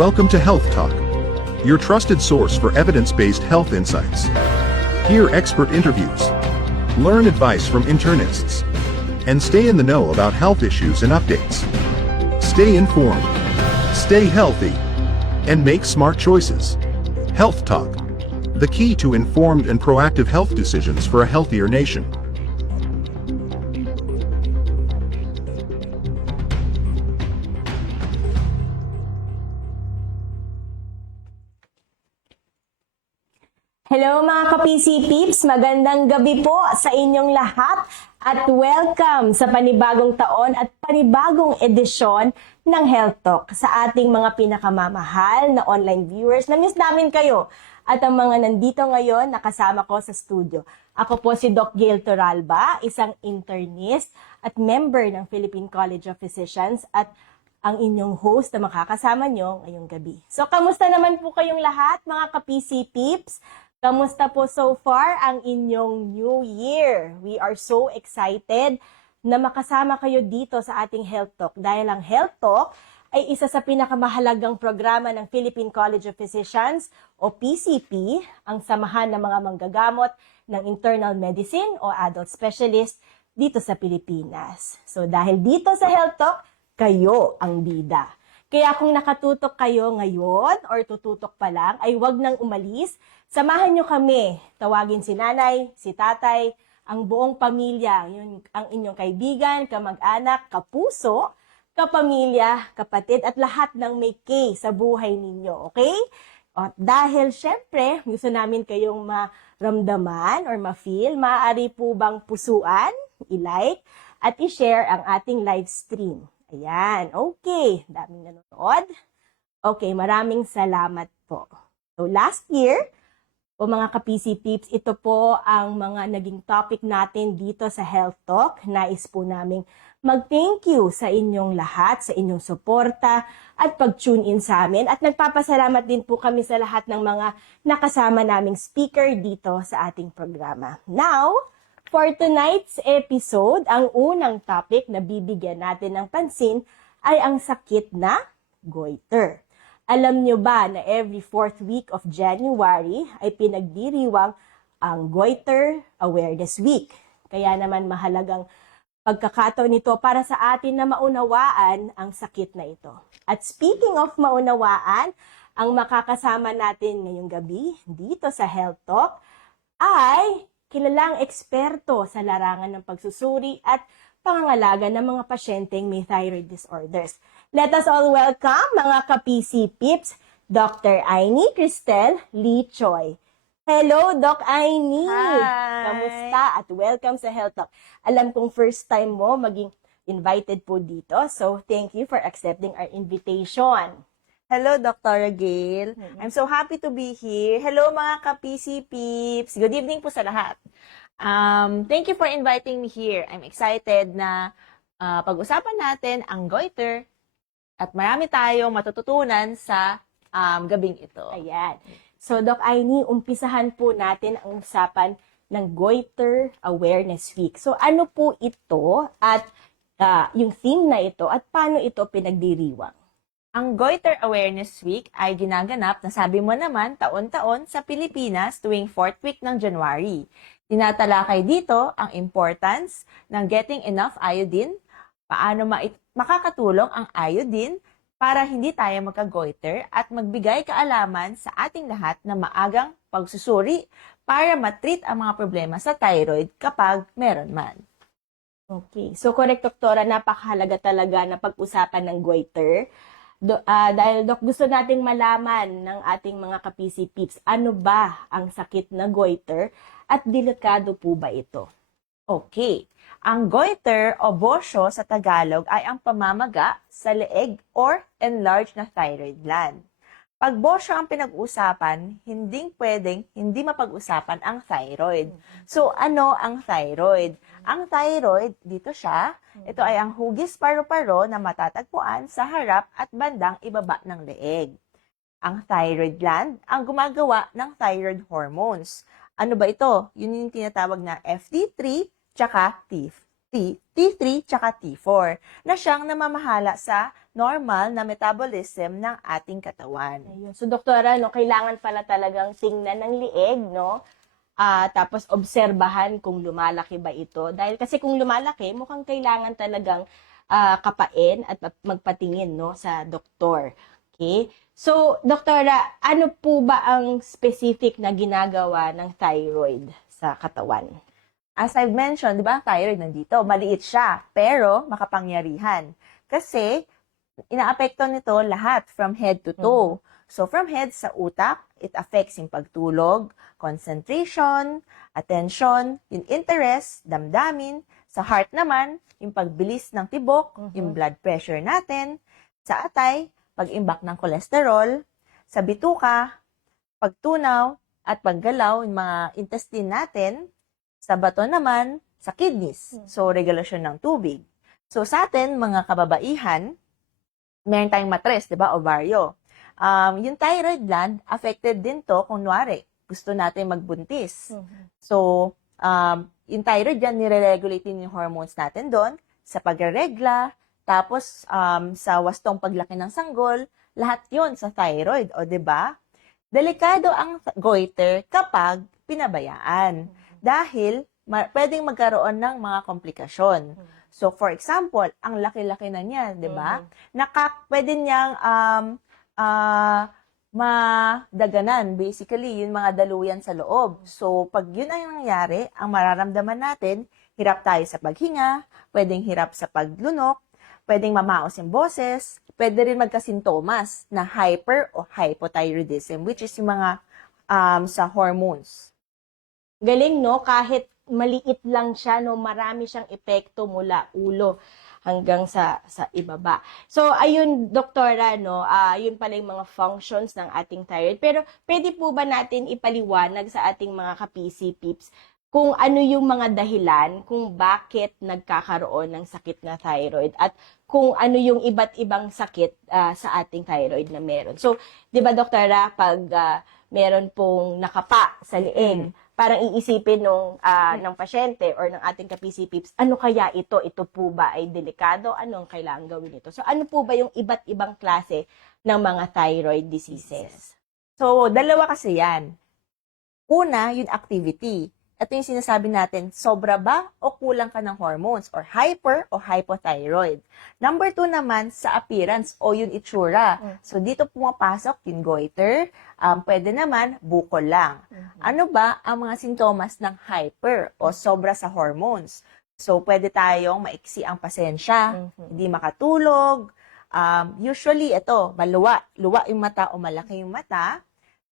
Welcome to Health Talk, your trusted source for evidence-based health insights. Hear expert interviews, learn advice from internists, and stay in the know about health issues and updates. Stay informed, stay healthy, and make smart choices. Health Talk, the key to informed and proactive health decisions for a healthier nation. Hello mga ka-PC Peeps! Magandang gabi po sa inyong lahat at welcome sa panibagong taon at panibagong edisyon ng Health Talk sa ating mga pinakamamahal na online viewers. Na-miss namin kayo at ang mga nandito ngayon nakasama ko sa studio. Ako po si Doc Gail Toralba, isang internist at member ng Philippine College of Physicians at ang inyong host na makakasama nyo ngayong gabi. So, kamusta naman po kayong lahat mga ka-PC Peeps? Kamusta po so far ang inyong New Year? We are so excited na makasama kayo dito sa ating Health Talk dahil ang Health Talk ay isa sa pinakamahalagang programa ng Philippine College of Physicians o PCP, ang samahan ng mga manggagamot ng internal medicine o adult specialist dito sa Pilipinas. So dahil dito sa Health Talk, kayo ang bida. Kaya kung nakatutok kayo ngayon or tututok pa lang, ay wag nang umalis. Samahan nyo kami. Tawagin si nanay, si tatay, ang buong pamilya, yun, ang inyong kaibigan, kamag-anak, kapuso, kapamilya, kapatid, at lahat ng may K sa buhay ninyo. Okay? At dahil syempre, gusto namin kayong maramdaman or ma-feel, maaari po bang pusuan, i-like, at i-share ang ating live stream. Ayan, okay. Daming nanonood. Okay, maraming salamat po. So last year, o mga ka-PC Peeps, ito po ang mga naging topic natin dito sa Health Talk. Nais po naming mag-thank you sa inyong lahat, sa inyong suporta at pag-tune in sa amin. At nagpapasalamat din po kami sa lahat ng mga nakasama naming speaker dito sa ating programa. Now, for tonight's episode, ang unang topic na bibigyan natin ng pansin ay ang sakit na goiter. Alam nyo ba na every 4th week of January ay pinagdiriwang ang Goiter Awareness Week. Kaya naman mahalagang pagkakataon nito para sa atin na maunawaan ang sakit na ito. At speaking of maunawaan, ang makakasama natin ngayong gabi dito sa Health Talk ay kilalang eksperto sa larangan ng pagsusuri at pangangalaga ng mga pasyenteng may thyroid disorders. Let us all welcome mga ka-PC Peeps, Dr. Aini Cristel Lee Choi. Hello, Doc Aini! Hi! Kamusta? At welcome sa Health Talk. Alam kong first time mo maging invited po dito, so thank you for accepting our invitation. Hello, Dr. Gail. I'm so happy to be here. Hello, mga ka-PC Peeps. Good evening po sa lahat. Thank you for inviting me here. I'm excited na pag-usapan natin ang goiter at marami tayong matututunan sa gabing ito. Ayan. So, Doc Aini, umpisahan po natin ang usapan ng Goiter Awareness Week. So, ano po ito at yung theme na ito at paano ito pinagdiriwang? Ang Goiter Awareness Week ay ginaganap, nasabi mo naman, taon-taon sa Pilipinas tuwing 4th week ng January. Tinatalakay dito ang importance ng getting enough iodine, paano makakatulong ang iodine para hindi tayo magka-goiter at magbigay kaalaman sa ating lahat na maagang pagsusuri para matreat ang mga problema sa thyroid kapag meron man. Okay. So, correct, Doktora, napakahalaga talaga na pag-usapan ng goiter. Dahil, Dok, gusto nating malaman ng ating mga ka-PC Peeps, ano ba ang sakit na goiter at delikado po ba ito? Okay. Ang goiter o bosyo sa Tagalog ay ang pamamaga sa leeg or enlarged na thyroid gland. Pag bosyo ang pinag-usapan, hindi pwedeng hindi mapag-usapan ang thyroid. So, ano ang thyroid? Ang thyroid, dito siya, ito ay ang hugis paru-paro na matatagpuan sa harap at bandang ibaba ng leeg. Ang thyroid gland ang gumagawa ng thyroid hormones. Ano ba ito? Yun yung tinatawag na FT3 tsaka TIF. T3 tsaka T4 na siyang namamahala sa normal na metabolism ng ating katawan. Ayun. So, doktora, no, kailangan pala talagang tingnan ng lieg, no? Tapos obserbahan kung lumalaki ba ito. Dahil kasi kung lumalaki, mukhang kailangan talagang kapain at magpatingin, no, sa doktor. Okay? So, doktora, ano po ba ang specific na ginagawa ng thyroid sa katawan? As I've mentioned, di ba, ang thyroid nandito, maliit siya, pero makapangyarihan. Kasi, inaapekto nito lahat from head to toe. So, from head sa utak, it affects yung pagtulog, concentration, attention, yung interest, damdamin. Sa heart naman, yung pagbilis ng tibok, yung blood pressure natin. Sa atay, pag-imbak ng kolesterol. Sa bituka, pagtunaw at paggalaw, yung mga intestine natin. Sa bato naman, sa kidneys. So, regulasyon ng tubig. So, sa atin, mga kababaihan, meron tayong matres, di ba, ovaryo. Yung thyroid gland, affected din to kung nuwari, gusto natin magbuntis. So, yung thyroid gland, nire-regulate din yung hormones natin doon sa pagre-regla, tapos sa wastong paglaki ng sanggol, lahat yon sa thyroid, o di ba? Delikado ang goiter kapag pinabayaan. Dahil pwedeng magkaroon ng mga komplikasyon. So, for example, ang laki-laki na niya, di ba? Pwede niyang madaganan, basically, yung mga daluyan sa loob. So, pag yun ang nangyari, ang mararamdaman natin, hirap tayo sa paghinga, pwedeng hirap sa paglunok, pwedeng mamaos yung boses, pwede rin magkasintomas na hyper o hypothyroidism, which is yung mga sa hormones. Galing, no? Kahit maliit lang siya, no? Marami siyang epekto mula ulo hanggang sa ibaba. So, ayun, doktora, no? Yun pala yung mga functions ng ating thyroid. Pero, pwede po ba natin ipaliwanag sa ating mga ka-PC peeps kung ano yung mga dahilan kung bakit nagkakaroon ng sakit na thyroid at kung ano yung iba't ibang sakit sa ating thyroid na meron. So, di ba, doktora, pag meron pong nakapa sa lieg, parang iisipin ng pasyente or ng ating ka-PC peeps, ano kaya ito? Ito po ba ay delikado? Ano ang kailangan gawin ito? So, ano po ba yung iba't ibang klase ng mga thyroid diseases? So, dalawa kasi yan. Una, yung activity. Ito yung sinasabi natin, sobra ba o kulang ka ng hormones or hyper o hypothyroid. Number 2 naman, sa appearance o yung itsura. So, dito pumapasok yung goiter. Pwede naman, bukol lang. Ano ba ang mga sintomas ng hyper o sobra sa hormones? So, pwede tayong maiksi ang pasensya, hindi makatulog. Usually, ito, maluwa. Luwa yung mata o malaki yung mata.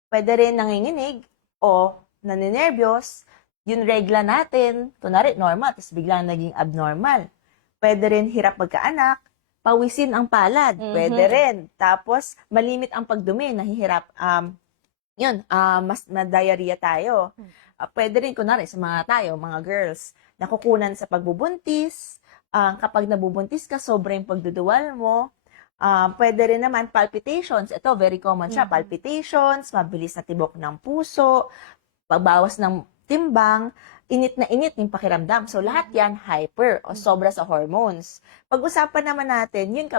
Pwede rin nanginginig o naninervyos. Yung regla natin, kunwari normal, tapos biglang naging abnormal. Pwede rin hirap magkaanak, pawisin ang palad, pwede rin. Tapos, malimit ang pagdumi, nahihirap, mas na-diarrhea tayo. Pwede rin, kunwari, sa mga girls, nakukunan sa pagbubuntis, kapag nabubuntis ka, sobrang pagduduwal mo. Pwede rin naman palpitations, ito, very common siya, palpitations, mabilis na tibok ng puso, pagbawas ng timbang, init na init yung pakiramdam. So, lahat yan hyper o sobra sa hormones. Pag-usapan naman natin yung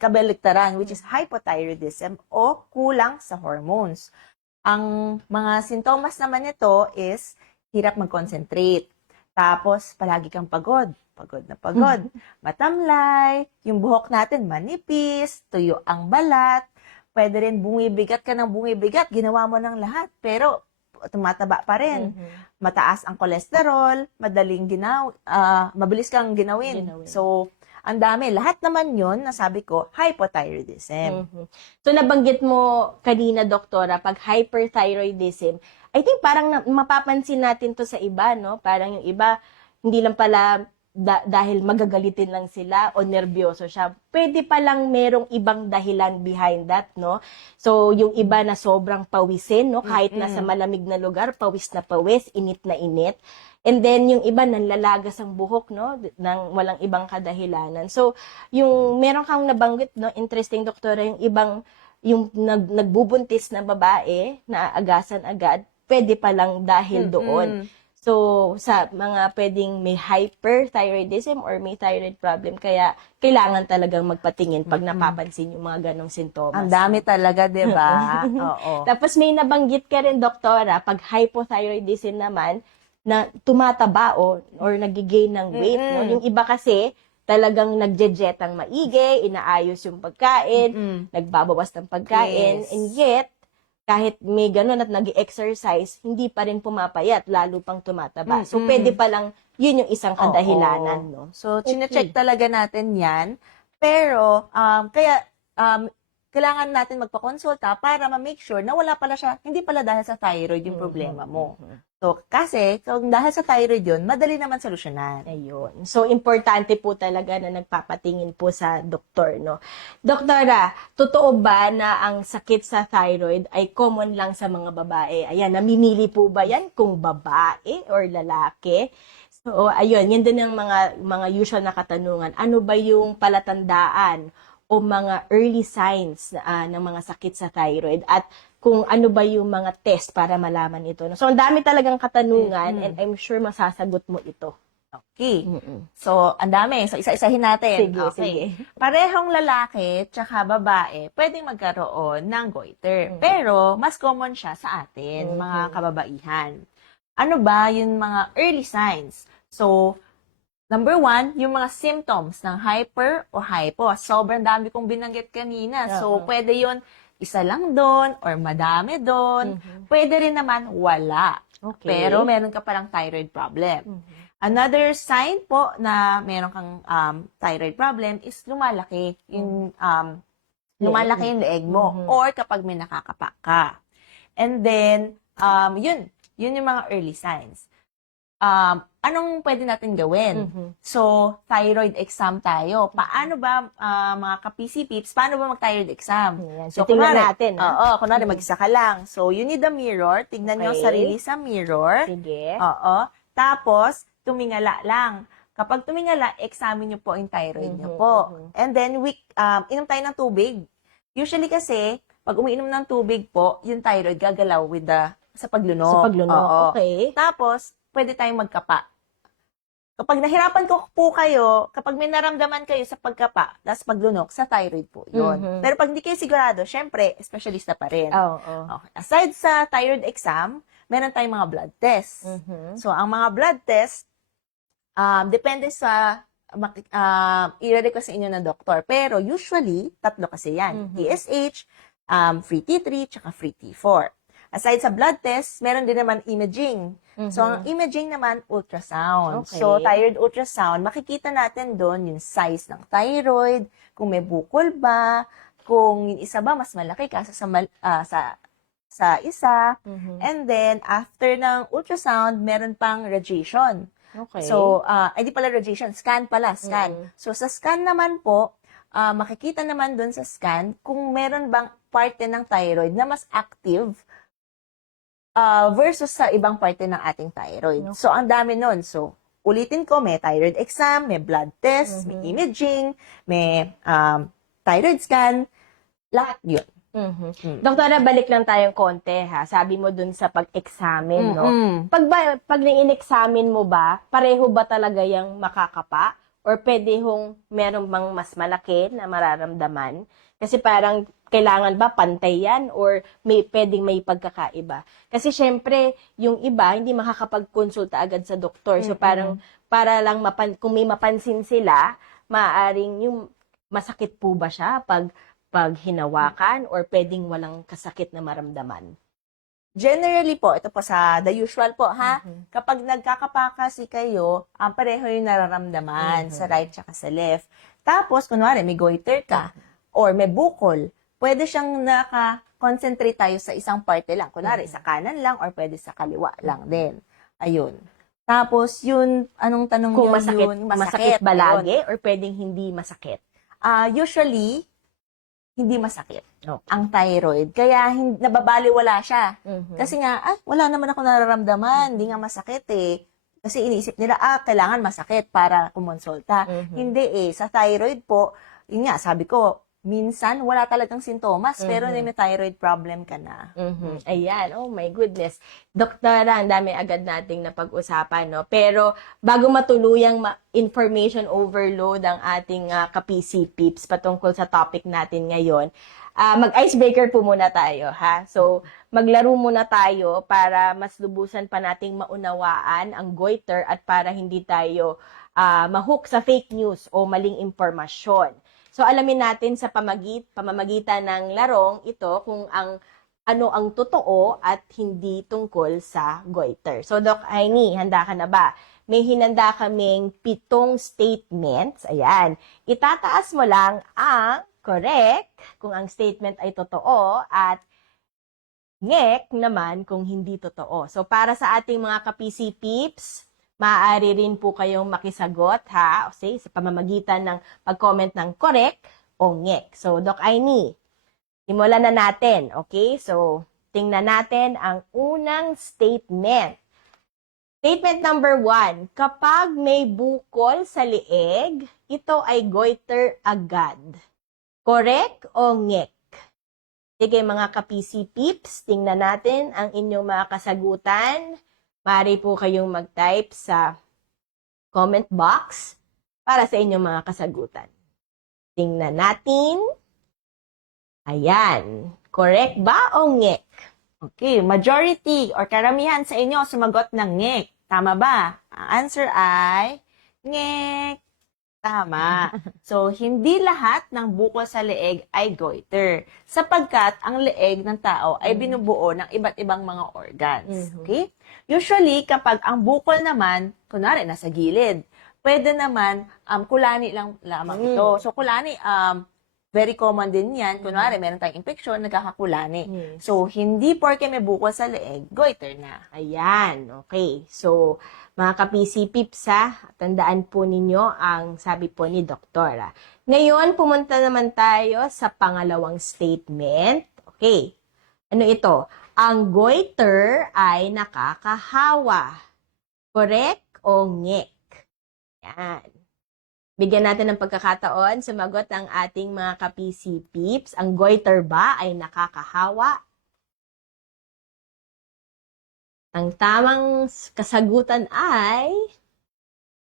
kabaligtaran, which is hypothyroidism o kulang sa hormones. Ang mga sintomas naman nito is hirap mag-concentrate. Tapos, palagi kang pagod. Pagod na pagod. Matamlay, yung buhok natin manipis, tuyo ang balat. Pwede rin bumibigat ka ng bumibigat, ginawa mo ng lahat. Pero, tumataba pa rin. Mataas ang kolesterol, mabilis kang ginawin. So, ang dami. Lahat naman yun, nasabi ko, hypothyroidism. So, nabanggit mo kanina, doktora, pag hyperthyroidism, I think parang mapapansin natin to sa iba, no? Parang yung iba, hindi lang pala dahil magagalitin lang sila o nervyoso siya. Pwede palang merong ibang dahilan behind that, no? So, yung iba na sobrang pawisin, no? Kahit nasa malamig na lugar, pawis na pawis, init na init. And then, yung iba nanlalagas ang buhok, no? Nang walang ibang kadahilanan. So, yung meron kang nabanggit, no? Interesting, doktora, yung ibang, yung nagbubuntis na babae, na agasan agad, pwede palang dahil doon. So, sa mga pwedeng may hyperthyroidism or may thyroid problem, kaya kailangan talagang magpatingin pag napapansin yung mga ganong sintomas. Ang dami talaga, di ba? Oo. Tapos may nabanggit ka rin, doktora, pag hypothyroidism naman, na tumataba or nagigain ng weight. No? Yung iba kasi, talagang nagjejetang maigi, inaayos yung pagkain, nagbabawas ng pagkain, Yes. and yet, kahit may ganun at nag-exercise, hindi pa rin pumapayat, lalo pang tumataba. So, pwede pa lang, yun yung isang kadahilanan, no? So, chinecheck talaga natin yan. Pero, kailangan natin magpakonsulta para ma-make sure na wala pala siya, hindi pala dahil sa thyroid yung problema mo. So, kasi, kung dahil sa thyroid yun, madali naman solusyonan. Ayun. So, importante po talaga na nagpapatingin po sa doktor, no? Doktora, totoo ba na ang sakit sa thyroid ay common lang sa mga babae? Ayan, namimili po ba yan kung babae or lalaki? So, ayun, yan din ang mga usual na katanungan. Ano ba yung palatandaan o mga early signs ng mga sakit sa thyroid? At kung ano ba yung mga test para malaman ito. No? So, ang dami talagang katanungan and I'm sure masasagot mo ito. Okay. So, ang dami. So, isa-isahin natin. Sige, Okay. sige. Parehong lalaki tsaka babae pwedeng magkaroon ng goiter. Pero, mas common siya sa atin, mga kababaihan. Ano ba yung mga early signs? So, number 1, yung mga symptoms ng hyper o hypo. Sobrang dami kong binanggit kanina. So, pwede yun isa lang doon or madami doon. Pwede rin naman wala. Okay. Pero meron ka palang thyroid problem. Another sign po na meron kang thyroid problem is lumalaki yung leeg mo or kapag may nakakapak ka. And then yun yung mga early signs. Anong pwede natin gawin? So, thyroid exam tayo. Paano ba, mga ka-PC-pips, paano ba mag-thyroid exam? Ayan, So, titingnan natin. Oo, kunwari, mag-isa ka lang. So, you need a mirror. Tignan nyo ang Okay. sarili sa mirror. Sige. Oo. Tapos, tumingala lang. Kapag tumingala, examine nyo po yung thyroid nyo po. And then, inom tayo ng tubig. Usually kasi, pag umiinom ng tubig po, yung thyroid gagalaw sa paglunok. Sa paglunok. Oo. Okay. Tapos, pwede tayong magkapa. Kapag nahirapan ko po kayo, kapag may naramdaman kayo sa pagkapa, tapos paglunok, sa thyroid po yun. Pero pag hindi kayo sigurado, syempre, specialista pa rin. Oo. Okay. Aside sa thyroid exam, meron tayong mga blood tests. So, ang mga blood tests, depende sa i-request sa inyo ng doktor. Pero usually, 3 kasi yan. TSH, free T3, tsaka free T4. Aside sa blood test, meron din naman imaging. So, ang imaging naman, ultrasound. Okay. So, thyroid ultrasound, makikita natin doon yung size ng thyroid, kung may bukol ba, kung yung isa ba mas malaki kasa sa isa. And then, after ng ultrasound, meron pang radiation. Okay. So, di pala radiation, scan pala, scan. So, sa scan naman po, makikita naman doon sa scan kung meron bang parte ng thyroid na mas active versus sa ibang parte ng ating thyroid. Okay. So, ang dami nun. So, ulitin ko, may thyroid exam, may blood test, may imaging, may thyroid scan, lahat yun. Doktora, balik lang tayong konti, ha? Sabi mo dun sa pag-examine, no? Pag na-in-examine mo ba, pareho ba talaga yung makakapa? Or pwede hong meron bang mas malaki na mararamdaman? Kasi parang kailangan ba pantay yan or pwedeng may pagkakaiba? Kasi syempre, yung iba hindi makakapag-consulta agad sa doktor. So parang para lang kung may mapansin sila, maaring yung masakit po ba siya pag hinawakan or pwedeng walang kasakit na maramdaman? Generally po, ito po sa the usual po, ha? Kapag nagkakapa kasi kayo, pareho yung nararamdaman sa right tsaka sa left. Tapos, kunwari, may goiter ka or may bukol, pwede siyang naka-concentrate tayo sa isang parte lang. Kunwari, sa kanan lang or pwede sa kaliwa lang din. Ayun. Tapos, yun, anong tanong Kung yun? masakit, Yun, masakit ba ayun. lagi or pwedeng hindi masakit? Usually, hindi masakit Okay. ang thyroid. Kaya nababaliwala siya. Kasi nga, wala naman ako nararamdaman, hindi nga masakit eh. Kasi iniisip nila, kailangan masakit para kumonsulta. Hindi eh. Sa thyroid po, yun nga, sabi ko, minsan wala talagang sintomas, pero may thyroid problem ka na. Ayan, oh my goodness. Doktora, ang dami agad nating napag-usapan, no? Pero bago matuluyang information overload ang ating ka-PC peeps patungkol sa topic natin ngayon, mag-icebreaker po muna tayo, ha? So, maglaro muna tayo para mas lubusan pa nating maunawaan ang goiter at para hindi tayo mahook sa fake news o maling impormasyon. So, alamin natin sa pamamagitan ng larong ito kung ano ang totoo at hindi tungkol sa goiter. So, Doc Aini, handa ka na ba? May hinanda kaming 7 statements. Ayan. Itataas mo lang ang correct kung ang statement ay totoo at ngek naman kung hindi totoo. So, para sa ating mga ka-PC peeps, maaari rin po kayong makisagot, ha? O say, sa pamamagitan ng pag-comment ng correct o ngek. So, Doc Aini, simulan na natin, okay? So, tingnan natin ang unang statement. Statement number 1, kapag may bukol sa leeg, ito ay goiter agad. Correct o ngek? Sige mga ka-PC peeps, tingnan natin ang inyong mga kasagutan. Maaari po kayong mag-type sa comment box para sa inyong mga kasagutan. Tingnan natin. Ayan. Correct ba o ngek? Okay, majority or karamihan sa inyo sumagot ng ngek. Tama ba? Ang answer ay ngek. Tama. So, hindi lahat ng bukol sa leeg ay goiter sapagkat ang leeg ng tao ay binubuo ng iba't ibang mga organs. Okay? Usually, kapag ang bukol naman, kunwari, nasa gilid, pwede naman kulani lang lamang ito. So, kulani, very common din yan. Kunwari, meron tayong infection, nagkakakulani. So, hindi porke may bukol sa leeg, goiter na. Ayan. Okay. So, mga ka-PC peeps, ha, tandaan po ninyo ang sabi po ni Doktora. Ngayon, pumunta naman tayo sa pangalawang statement. Okay. Ano ito? Ang goiter ay nakakahawa. Correct o ngek? Yan. Bigyan natin ng pagkakataon, sumagot ang ating mga ka-PC peeps. Ang goiter ba ay nakakahawa? Ang tamang kasagutan ay...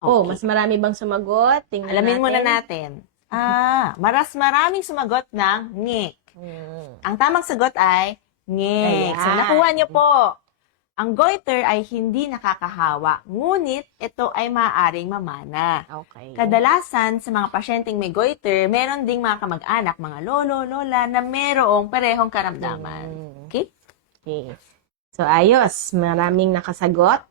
Oh, mas marami bang sumagot? Tingnan Alamin natin. muna natin. Maraming sumagot ng ngek. Ang tamang sagot ay ngek. So, Ayan. nakuha niyo po. Ang goiter ay hindi nakakahawa, ngunit ito ay maaaring mamana. Okay. Kadalasan sa mga pasyenteng may goiter, meron ding mga kamag-anak, mga lolo, lola, na merong parehong karamdaman. Okay? Okay. So, ayos. Maraming nakasagot.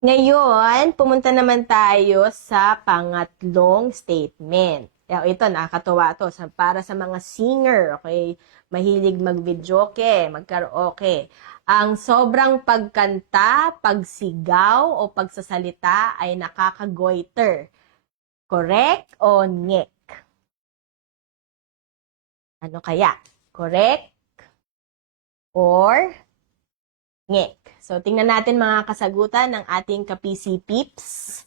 Ngayon, pumunta naman tayo sa pangatlong statement. Ito, nakakatuwa to. Para sa mga singer, okay? Mahilig mag-videoke, mag-karaoke. Ang sobrang pagkanta, pagsigaw, o pagsasalita ay nakakagoiter. Correct o ngek? Ano kaya? Correct or ngek? So, tingnan natin mga kasagutan ng ating ka-PC peeps.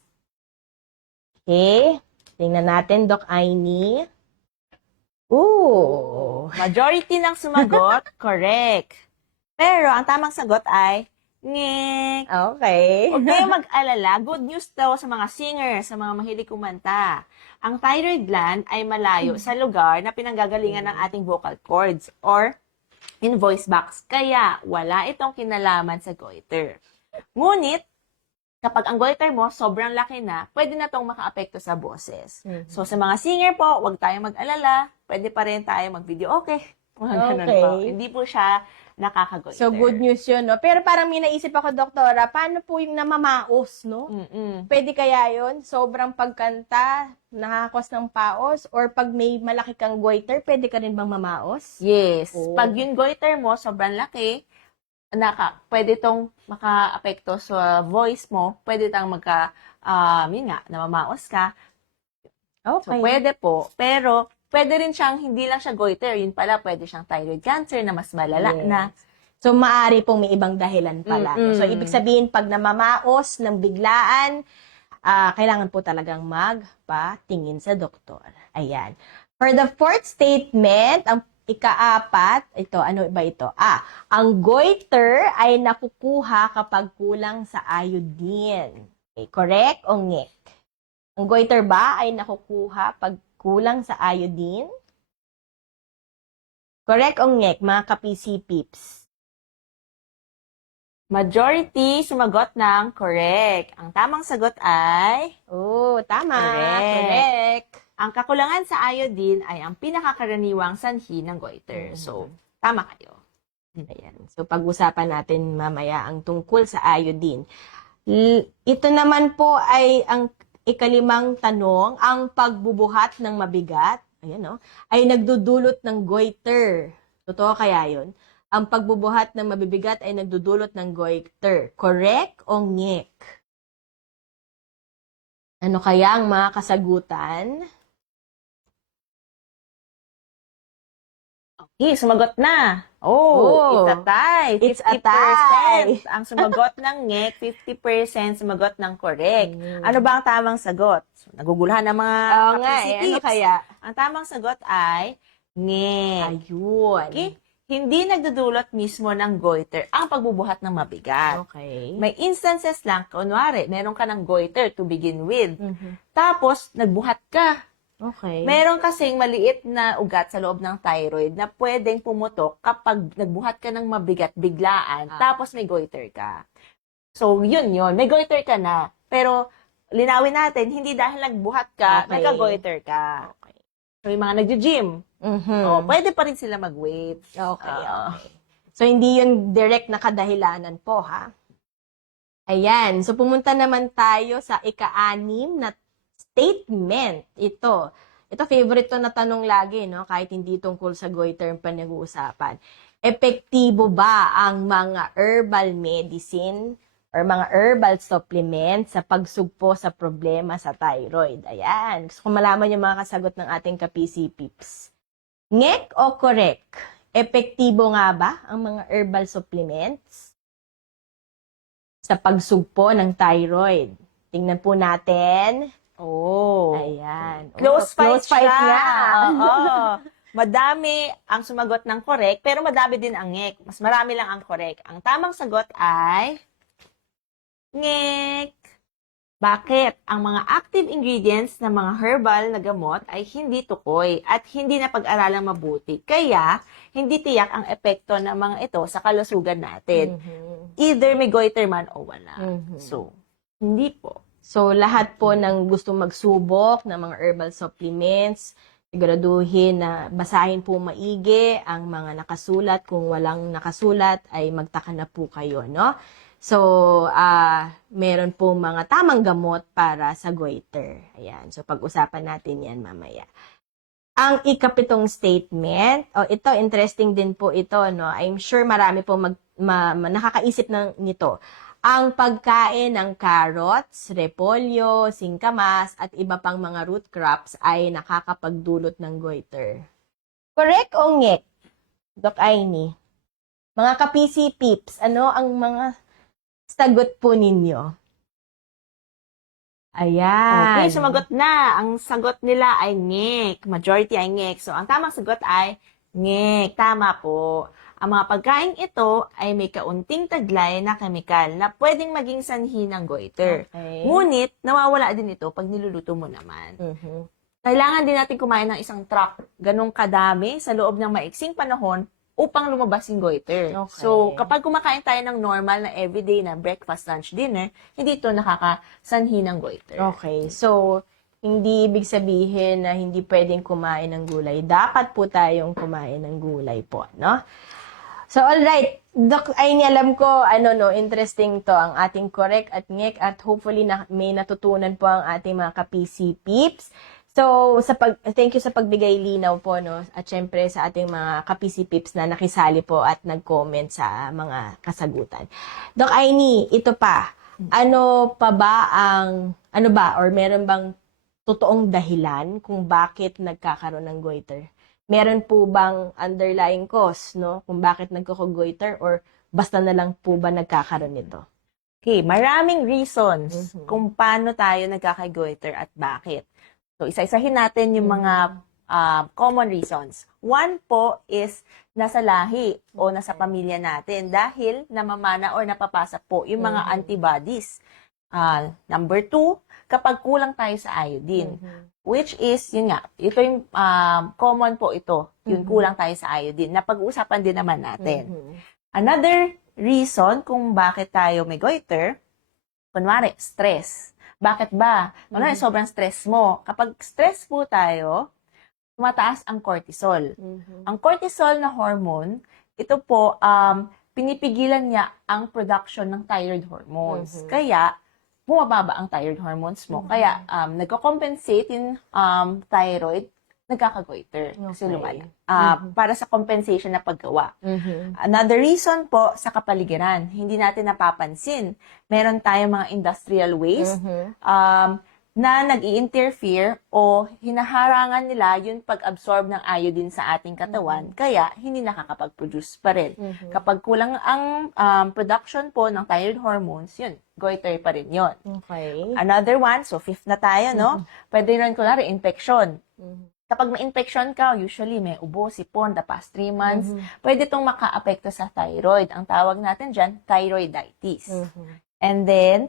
Okay. Tingnan natin, Doc Aini. Ooh. Majority ng sumagot, correct. Pero ang tamang sagot ay ngek. Okay. Huwag kayong mag-alala. Good news daw sa mga singers, sa mga mahilig kumanta. Ang thyroid gland ay malayo sa lugar na pinanggagalingan ng ating vocal cords or in voice box. Kaya wala itong kinalaman sa goiter. Ngunit, kapag ang goiter mo sobrang laki na, pwede na itong makaapekto sa boses. So sa mga singer po, huwag tayong mag-alala. Pwede pa rin tayo mag-video okay. Ganun Okay. po. Hindi po siya nakakagoiter. So, good news yun, no? Pero parang may naisip ako, Doktora, paano po yung namamaos, no? Pwede kaya yun? Sobrang pagkanta, nakakos ng paos? Or pag may malaki kang goiter, pwede ka rin bang mamaos? Yes. Oh. Pag yung goiter mo sobrang laki, pwede tong maka-apekto sa voice mo, pwede tang yun nga, namamaos ka. So, Okay. pwede po. Pero, pwede rin siyang, hindi lang siya goiter, yun pala, pwede siyang thyroid cancer na mas malala Yes. na. So, maaari pong may ibang dahilan pala. no? So, ibig sabihin, pag namamaos ng biglaan, kailangan po talagang magpatingin sa doktor. Ayan. For the fourth statement, ang ikaapat, ito, ano ba ito? Ang goiter ay nakukuha kapag kulang sa iodine. Okay, correct o ngek? Ang goiter ba ay nakukuha pag kulang sa iodine? Correct o ngek, mga ka-PC peeps? Majority sumagot ng correct. Ang tamang sagot ay Tama. Correct. Correct. ang kakulangan sa iodine ay ang pinakakaraniwang sanhi ng goiter. So, tama kayo. Ayan. So, pag-usapan natin mamaya ang tungkol sa iodine. Ito naman po ay ang ikalimang tanong, ang pagbubuhat ng mabigat, ayan, no, ay nagdudulot ng goiter. Totoo kaya yun? Ang pagbubuhat ng mabibigat ay nagdudulot ng goiter. Correct o ngek? Ano kaya ang mga kasagutan? Okay, sumagot na. Oh, it's a tie. 50%. it's a tie. Ang sumagot ng ngek, 50% sumagot ng correct. Ano ba ang tamang sagot? So, naguguluhan ng mga Oo nga ka-PC ano peeps. kaya? Ang tamang sagot ay ngek. Ayun. Okay? Hindi nagdudulot mismo ng goiter ang pagbubuhat ng mabigat. Okay. May instances lang, kunwari, meron ka ng goiter to begin with. Mhm. Tapos, nagbuhat ka. Okay. Meron kasing maliit na ugat sa loob ng thyroid na pwedeng pumutok kapag nagbuhat ka ng mabigat biglaan, tapos may goiter ka. So, yun. May goiter ka na. Pero, linawin natin, hindi dahil nagbuhat ka, Okay. nagka-goiter ka. Okay. So, yung mga nagjo-gym, Mhm. pwede pa rin sila mag-weight. Okay, okay. So, hindi yun direct na kadahilanan po, ha? Ayan. So, pumunta naman tayo sa ika-anim na statement. Ito, favorite to na tanong lagi, no? Kahit hindi tungkol sa goiter ang pinag-uusapan. Epektibo ba ang mga herbal medicine or mga herbal supplements sa pagsugpo sa problema sa thyroid? Ayan. Gusto ko malaman yung mga kasagot ng ating ka-PC peeps. Ngek o correct? Epektibo nga ba ang mga herbal supplements sa pagsugpo ng thyroid? Tingnan po natin. Ayan. Close fight siya. nga. Oo. Madami ang sumagot ng correct, pero madami din ang ngek. Mas marami lang ang correct. Ang tamang sagot ay ngek. Bakit? Ang mga active ingredients ng mga herbal na gamot ay hindi tukoy at hindi na pag-aralang mabuti. Kaya, hindi tiyak ang epekto ng mga ito sa kalusugan natin. Either may goiter man o wala. So, hindi po. So, lahat po ng gusto magsubok ng mga herbal supplements, siguraduhin na basahin po maigi ang mga nakasulat. Kung walang nakasulat, ay magtaka na po kayo, no? So, meron po mga tamang gamot para sa goiter. Ayan. So, pag-usapan natin yan mamaya. Ang ikapitong statement, ito, interesting din po ito, no? I'm sure marami po nakakaisip nito. Ang pagkain ng carrots, repolyo, singkamas, at iba pang mga root crops ay nakakapagdulot ng goiter. Correct o ngek? Doc Aini? Mga ka-PC peeps, ano ang mga sagot po ninyo? Ayan. Okay, sumagot na. Ang sagot nila ay ngek. Majority ay ngek. So, ang tamang sagot ay ngek. Tama po. Ang mga pagkain ito ay may kaunting taglay na kemikal na pwedeng maging sanhi ng goiter. Okay. Ngunit, nawawala din ito pag niluluto mo naman. Kailangan din natin kumain ng isang truck ganong kadami sa loob ng maiksing panahon upang lumabas yung goiter. Okay. So, kapag kumakain tayo ng normal na everyday na breakfast, lunch, dinner, hindi ito nakakasanhi ng goiter. Okay. So, hindi ibig sabihin na hindi pwedeng kumain ng gulay. Dapat po tayong kumain ng gulay po, no? So, alright. Doc, ay alam ko, interesting to ang ating correct at ngek at hopefully may natutunan po ang ating mga ka-PC peeps. So, thank you sa pagbigay linaw po, no? At syempre sa ating mga ka-PC peeps na nakisali po at nag-comment sa mga kasagutan. Doc Aini, ito pa. Ano ba, or meron bang totoong dahilan kung bakit nagkakaroon ng goiter? Meron po bang underlying cause, no? Kung bakit nagkakagoiter or basta na lang po ba nagkakaroon nito? Okay, maraming reasons kung paano tayo nagkakagoiter at bakit. So, isa-isahin natin yung mga common reasons. One po is nasa lahi o nasa pamilya natin dahil namamana or napapasa po yung mga antibodies. Number 2, kapag kulang tayo sa iodine. Which is, yun nga, ito yung common po ito, yung kulang tayo sa iodine, na pag-uusapan din naman natin. Another reason kung bakit tayo may goiter, kunwari, stress. Bakit ba? Kunwari, sobrang stress mo. Kapag stress po tayo, tumataas ang cortisol. Ang cortisol na hormone, ito po, pinipigilan niya ang production ng thyroid hormones. Kaya, bumababa ang thyroid hormones mo. Kaya, nagko-compensate yung thyroid, nagkakagoiter. Kasi lumala. Para sa compensation na paggawa. Another reason po, sa kapaligiran. Hindi natin napapansin. Meron tayong mga industrial waste na nag-i-interfere o hinaharangan nila yung pag-absorb ng iodine sa ating katawan, kaya hindi nakakapag-produce pa rin. Kapag kulang ang production po ng thyroid hormones, yun, goiter pa rin yun. Okay. Another one, so fifth na tayo, no? Pwede rin, kunwari, infection. Kapag may infection ka, usually may ubo, sipon, the past 3 months, pwede itong maka-apekto sa thyroid. Ang tawag natin dyan, thyroiditis. And then,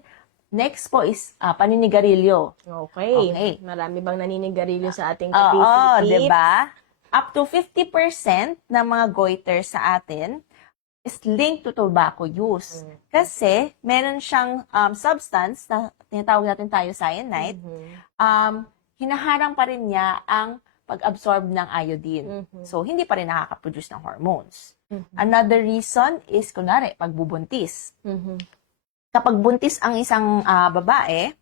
next po is paninigarilyo. Okay. Marami bang naninigarilyo sa ating Oo, kapisipi? diba? Up to 50% ng mga goiter sa atin is linked to tobacco use. Kasi meron siyang substance na tinatawag natin cyanide, hinaharang pa rin niya ang pag-absorb ng iodine. So, hindi pa rin nakaka-produce ng hormones. Another reason is, kunwari, pagbubuntis. Kapag buntis ang isang babae,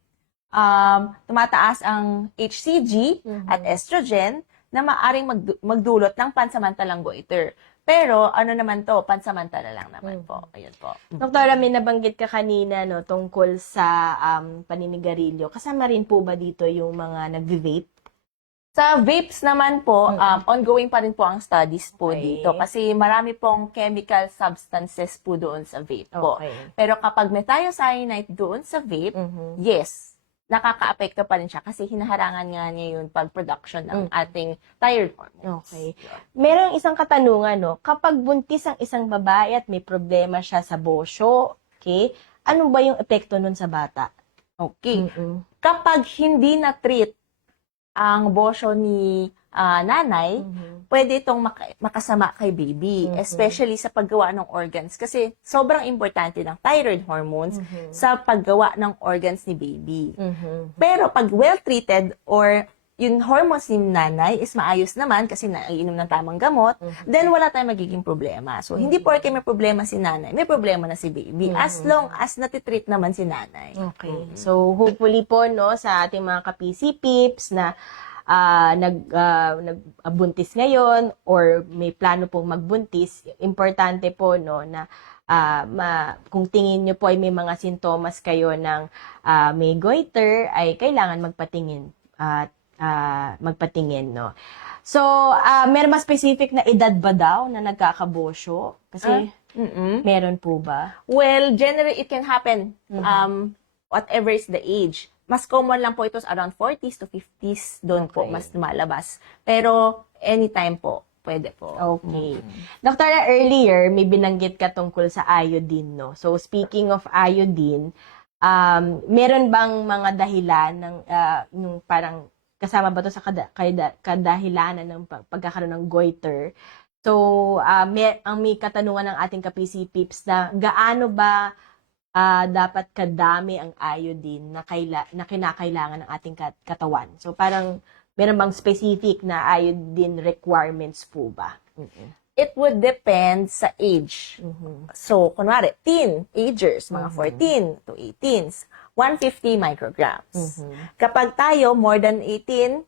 tumataas ang HCG at estrogen na maaring magdulot ng pansamantalang goiter. Pero ano naman to, pansamantala lang naman po. Ayun po. Doktora, may nabanggit ka kanina no, tungkol sa paninigarilyo. Kasama rin po ba dito yung mga nag-vape? Sa vapes naman po, ongoing pa rin po ang studies po Okay. dito kasi marami pong chemical substances po doon sa vape po. Okay. Pero kapag may thiocyanate doon sa vape, yes, nakaka-apekto pa rin siya kasi hinaharangan nga niya yung pag-production ng ating thyroid hormones. Okay. Merong isang katanungan, no? Kapag buntis ang isang babae at may problema siya sa bosyo, okay, ano ba yung epekto nun sa bata? Okay. Kapag hindi na-treat ang bosyo ni nanay, pwede itong makasama kay baby, especially sa paggawa ng organs. Kasi sobrang importante ng thyroid hormones sa paggawa ng organs ni baby. Pero pag well-treated or yung hormones ni nanay is maayos naman kasi naiinom ng tamang gamot, then wala tayong magiging problema. So, hindi porke may problema si nanay, may problema na si baby. As long as natitreat naman si nanay. Okay. So, hopefully po, no, sa ating mga ka-PC Pips na nagbuntis ngayon or may plano pong magbuntis, importante po, no, na kung tingin nyo po ay may mga sintomas kayo ng may goiter, ay kailangan magpatingin at magpatingin, no. So, meron mas specific na edad ba daw na nagkakabosyo? Kasi, meron po ba? Well, generally, it can happen whatever is the age. Mas common lang po ito around 40s to 50s. Doon po mas lumalabas. Pero anytime po, pwede po. Okay. Doktora, earlier, may binanggit ka tungkol sa iodine, no? So, speaking of iodine, meron bang mga dahilan ng yung parang kasama ba to sa kadahilanan ng pagkakaroon ng goiter? So, may katanungan ng ating ka-PC Pips na gaano ba dapat kadami ang iodine na kinakailangan ng ating katawan? So, parang meron bang specific na iodine requirements po ba? It would depend sa age. So, kunwari, teenagers, mga 14 to 18s, 150 micrograms. Kapag tayo, more than 18,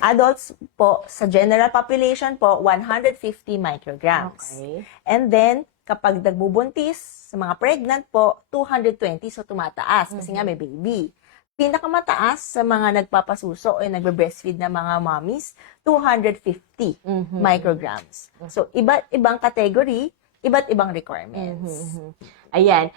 adults po, sa general population po, 150 micrograms. Okay. And then, kapag nagbubuntis, sa mga pregnant po, 220, so tumataas kasi nga may baby. Pinakamataas sa mga nagpapasuso o nagbe-breastfeed na mga mommies, 250 micrograms. So, iba't ibang category, iba't ibang requirements. Ayan.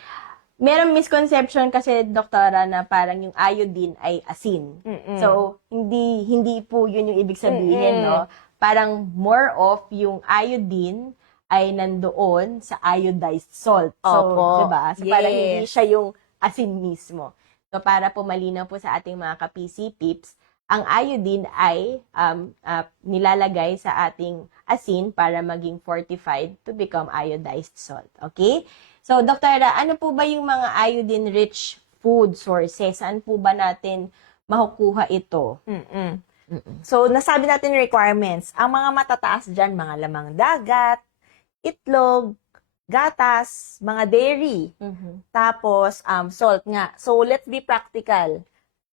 merong misconception kasi, doktora, na parang yung iodine ay asin. So, hindi po yun yung ibig sabihin, no? Parang more of yung iodine ay nandoon sa iodized salt. So, Opo. diba? So, parang Yes. hindi siya yung asin mismo. So, para po malinaw po sa ating mga ka-PC peeps, ang iodine ay nilalagay sa ating asin para maging fortified to become iodized salt. Okay? So, Doktora, ano po ba yung mga iodine-rich food sources? Saan po ba natin makukuha ito? So, nasabi natin yung requirements. Ang mga matataas dyan, mga lamang dagat, itlog, gatas, mga dairy, tapos salt nga. So, let's be practical.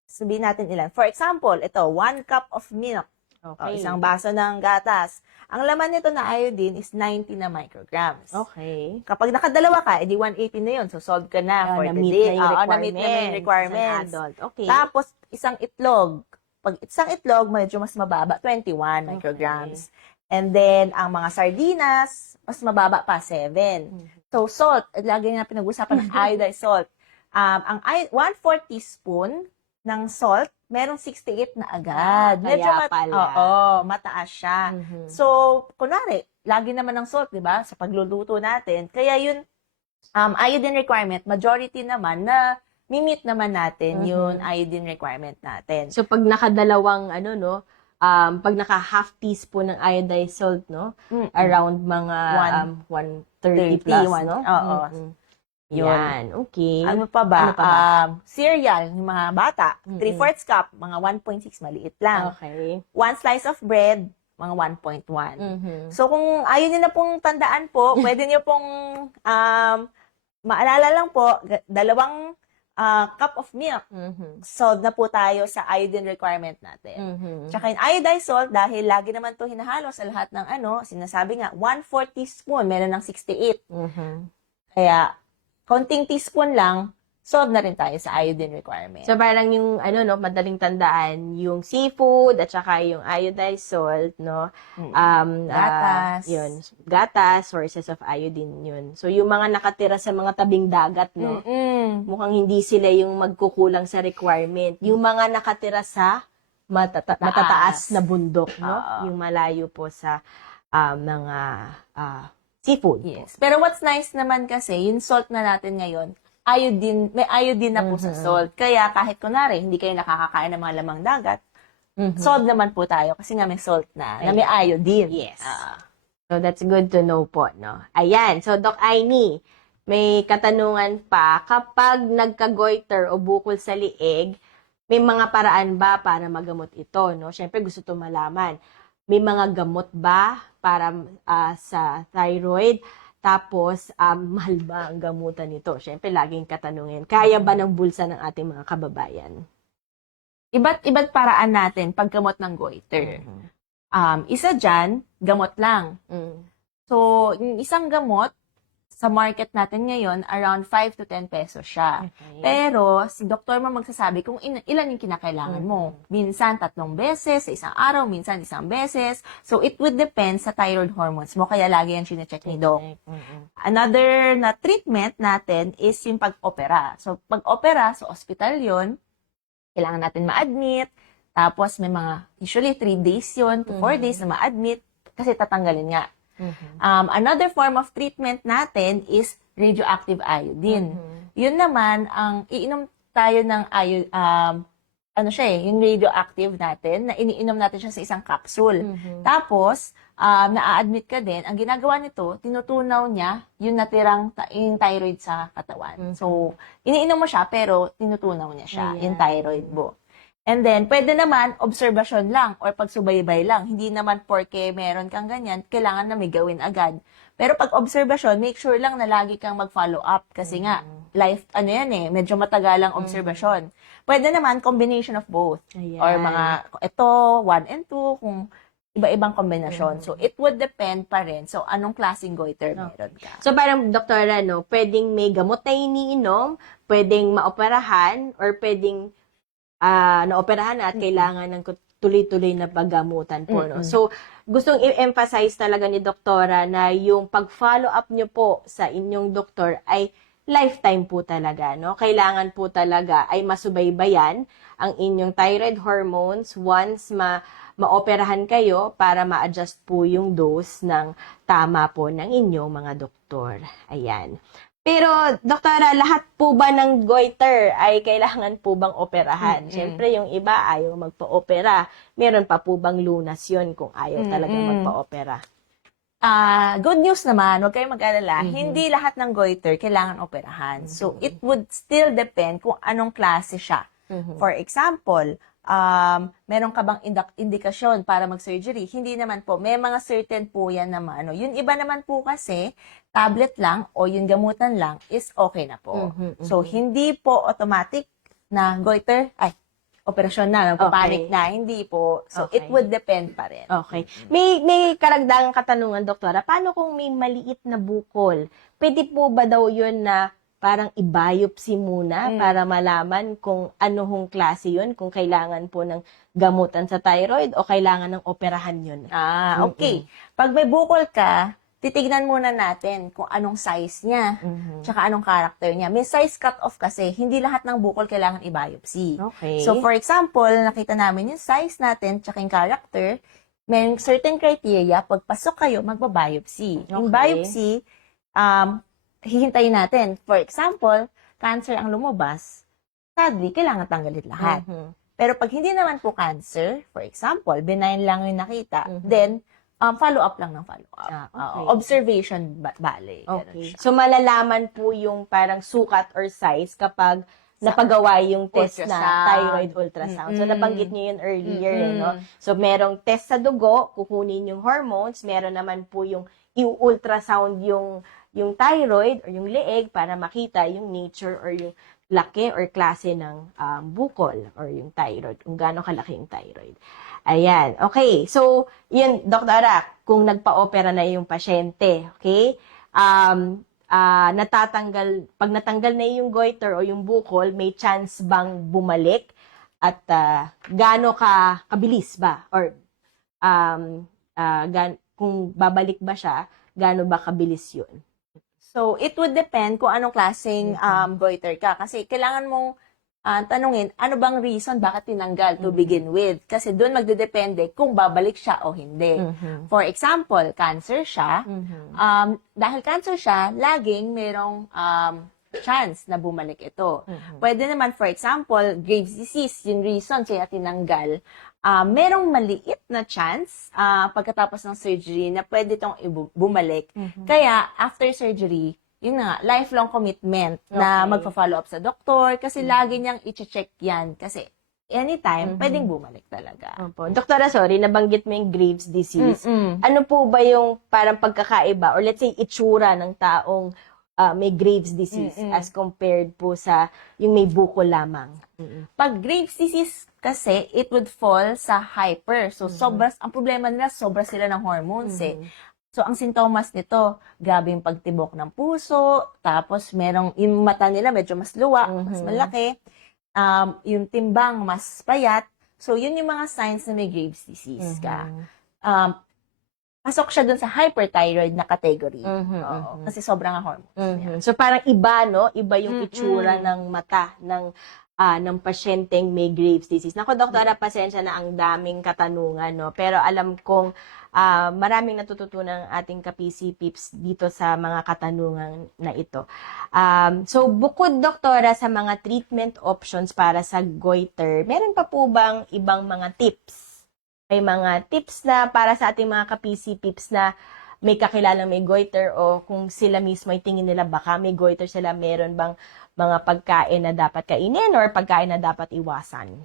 Sabihin natin ilan. For example, ito, 1 cup of milk. Okay. Isang baso ng gatas. Ang laman nito na iodine is 90 na micrograms. Okay. Kapag nakadalawa ka, edi 180 na yun. So, solve ka na for the na-meet day. na yung Oo, na-meet na yung requirements. As an adult. Okay. Tapos, isang itlog. Pag isang itlog, medyo mas mababa, 21 micrograms. And then, ang mga sardinas, mas mababa pa, 7. So, salt. Lagi nga pinag-usapan ng iodized salt. Ang 1/4 teaspoon ng salt, merong 68 na agad. Kaya pala. Oo, mataas siya. So, kunwari, lagi naman ng salt, di ba? Sa pagluluto natin. Kaya yun, iodine requirement, majority naman na mi-meet naman natin yung iodine requirement natin. So, pag nakadalawang, pag naka half teaspoon ng iodized salt, no? Around mga 130 plus, no? Oo. Yan, okay. Ano pa ba? Ano pa ba? Cereal, yung mga bata, 3/4 cup, mga 1.6, maliit lang. Okay. 1 slice of bread, mga 1.1. So, kung ayaw niyo na pong tandaan po, pwede niyo pong maalala lang po, 2 cup of milk. Solve na po tayo sa iodine requirement natin. Tsaka yung iodized salt, dahil lagi naman to hinahalo sa lahat ng sinasabi nga, 1/4 teaspoon, meron ng 68. Kaya, konting teaspoon lang, solve na rin tayo sa iodine requirement. So, parang yung, madaling tandaan, yung seafood at saka yung iodized salt, no? Gatas. Yun. Gatas, sources of iodine yun. So, yung mga nakatira sa mga tabing dagat, no? Mukhang hindi sila yung magkukulang sa requirement. Yung mga nakatira sa matataas na bundok, no? Yung malayo po sa mga seafood. Yes. Pero what's nice naman kasi, yung salt na natin ngayon, may iodine na po sa salt. Kaya kahit kunwari, hindi kayo nakakakain ng mga lamang dagat, solve naman po tayo kasi nga may salt na may iodine. Yes. So, that's good to know po, no? Ayan. So, Doc Aini, may katanungan pa, kapag nagka-goiter o bukol sa liig, may mga paraan ba para magamot ito, no? Siyempre, gusto to malaman. May mga gamot ba para sa thyroid? Tapos, mahal ba ang gamutan nito? Siyempre, laging katanungin. Kaya ba ng bulsa ng ating mga kababayan? Iba't paraan natin paggamot ng goiter. Isa dyan, gamot lang. So, yung isang gamot, sa market natin ngayon, around 5 to 10 pesos siya. Okay. Pero, si doktor mo magsasabi kung ilan yung kinakailangan mo. Minsan, 3 beses sa isang araw, minsan 1 beses. So, it would depend sa thyroid hormones mo. Kaya lagi yan sinecheck ni doc. Another na treatment natin is yung pag-opera. So, pag-opera, sa hospital yon, kailangan natin ma-admit. Tapos, may usually 3 days yon to 4 days na ma-admit kasi tatanggalin nga. Another form of treatment natin is radioactive iodine. Yun naman, ang iinom tayo ng yung radioactive natin, na iniinom natin siya sa isang capsule. Tapos, na-admit ka din, ang ginagawa nito, tinutunaw niya yung natirang yung thyroid sa katawan. So, iniinom mo siya, pero tinutunaw niya siya, yung thyroid mo. And then, pwede naman, obserbasyon lang or pagsubaybay lang. Hindi naman porke meron kang ganyan, kailangan na may gawin agad. Pero pag obserbasyon, make sure lang na lagi kang mag-follow up. Kasi nga, medyo matagalang obserbasyon. Pwede naman, combination of both. Ayan. Or ito, 1 and 2, kung iba-ibang kombinasyon. So, it would depend pa rin. So, anong klaseng goiter meron ka? So, parang, doktora, pwedeng may gamot na iniinom, pwedeng maoperahan, or pwedeng naoperahan at kailangan ng tuloy-tuloy na paggamutan po. No? So, gustong i-emphasize talaga ni doktora na yung pag-follow up nyo po sa inyong doktor ay lifetime po talaga, no? Kailangan po talaga ay masubaybayan ang inyong thyroid hormones once maoperahan kayo para ma-adjust po yung dose ng tama po ng inyong mga doktor. Ayan. Pero, doktora, lahat po ba ng goiter ay kailangan po bang operahan? Siyempre, yung iba ayaw magpa-opera. Meron pa po bang lunas yun kung ayaw talaga magpa-opera? Good news naman, huwag kayong mag-alala, hindi lahat ng goiter kailangan operahan. So, it would still depend kung anong klase siya. For example, meron ka bang indikasyon para mag-surgery? Hindi naman po. May mga certain po yan naman. Yung iba naman po kasi, tablet lang o yung gamutan lang is okay na po. So, hindi po automatic na goiter, operasyon na, panic na. Hindi po. So, it would depend pa rin. Okay. May karagdagang katanungan, doktora. Paano kung may maliit na bukol? Pwede po ba daw yun na parang i-biopsy muna para malaman kung ano hong klase yun, kung kailangan po ng gamutan sa thyroid o kailangan ng operahan yun? Okay. Pag may bukol ka, titignan muna natin kung anong size niya, tsaka anong character niya. May size cut-off kasi, hindi lahat ng bukol kailangan i-biopsy. Okay. So, for example, nakita namin yung size natin, tsaka yung character, may certain criteria, pagpasok kayo, magbabiopsy. Yung biopsy, hihintayin natin. For example, cancer ang lumabas, sadly, kailangan tanggalin lahat. Pero pag hindi naman po cancer, for example, benign lang yung nakita, then, follow-up lang ng follow-up. Observation bale. Okay. So, malalaman po yung parang sukat or size kapag napagawa yung test na thyroid ultrasound. So, nabanggit niyo yun earlier, no? So, merong test sa dugo, kukunin yung hormones, meron naman po yung i-ultrasound yung thyroid or yung leeg para makita yung nature or yung laki or klase ng bukol or yung thyroid, kung gaano kalaki yung thyroid. Ayan. Okay. So, yun, doktora, kung nagpa-opera na yung pasyente, okay? Pag natanggal na yung goiter o yung bukol, may chance bang bumalik? At gaano kabilis ba? Or kung babalik ba siya, gaano ba kabilis yun? So, it would depend kung anong klaseng goiter ka. Kasi kailangan mong tanungin, ano bang reason bakit tinanggal to begin with? Kasi doon magdedepende kung babalik siya o hindi. For example, cancer siya. Dahil cancer siya, laging merong chance na bumalik ito. Pwede naman, for example, Graves' disease, yung reason kaya tinanggal. Merong maliit na chance pagkatapos ng surgery na pwede itong bumalik. Kaya, after surgery, yun nga, lifelong commitment na magpa-follow up sa doktor kasi lagi niyang i-check yan kasi anytime, pwedeng bumalik talaga. Opo. Doktora, sorry, nabanggit mo yung Graves' disease. Ano po ba yung parang pagkakaiba or let's say itsura ng taong may Graves' disease as compared po sa yung may bukol lamang? Pag Graves' disease kasi, it would fall sa hyper. So, ang problema nila, sobra sila ng hormones So, ang sintomas nito, grabe yung pagtibok ng puso, tapos yung mata nila medyo mas luwak, mas malaki, yung timbang mas payat. So, yun yung mga signs na may Graves' disease ka. Pasok siya dun sa hyperthyroid na category. Kasi sobrang hormones niya. So, parang iba, no? Iba yung itsura ng mata ng pasyenteng may Graves' disease. Naku, doktora, pasensya na ang daming katanungan, no? Pero alam kong maraming natututunan ang ating ka-PC Pips dito sa mga katanungan na ito. So, bukod, doktora, sa mga treatment options para sa goiter, meron pa po bang ibang mga tips? May mga tips na para sa ating mga ka-PC Pips na may kakilalang may goiter o kung sila mismo ay tingin nila baka may goiter sila, meron bang mga pagkain na dapat kainin or pagkain na dapat iwasan?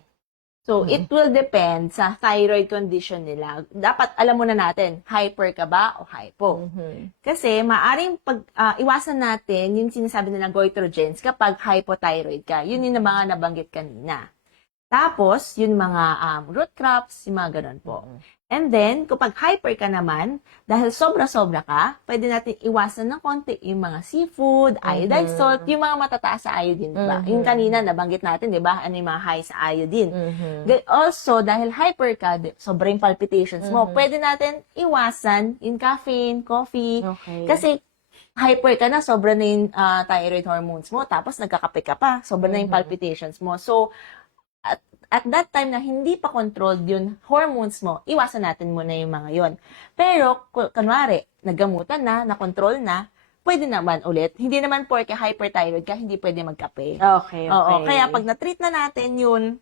So, it will depend sa thyroid condition nila. Dapat alam muna natin, hyper ka ba o hypo? Kasi maaring iwasan natin yung sinasabi nilang goitrogens kapag hypothyroid ka. Yun yung mga nabanggit kanina. Tapos, yung mga root crops, yung mga ganun po. And then, kapag hyper ka naman, dahil sobra-sobra ka, pwede natin iwasan ng konti yung mga seafood, iodized salt, yung mga matataas sa iodine, diba? Yung kanina, nabanggit natin, diba? Ano yung mga high sa iodine. Also, dahil hyper ka, sobrang palpitations mo, pwede natin iwasan yung caffeine, coffee. Kasi, hyper ka na, sobra na yung thyroid hormones mo, tapos nagkakape ka pa, sobra na yung palpitations mo. So, at that time na hindi pa controlled yung hormones mo, iwasan natin muna yung mga yon. Pero, kunwari, naggamutan na, nakontrol na, pwede naman ulit. Hindi naman porke hyperthyroid ka, hindi pwede magkape. Okay, okay. Oo, kaya pag na-treat na natin yun,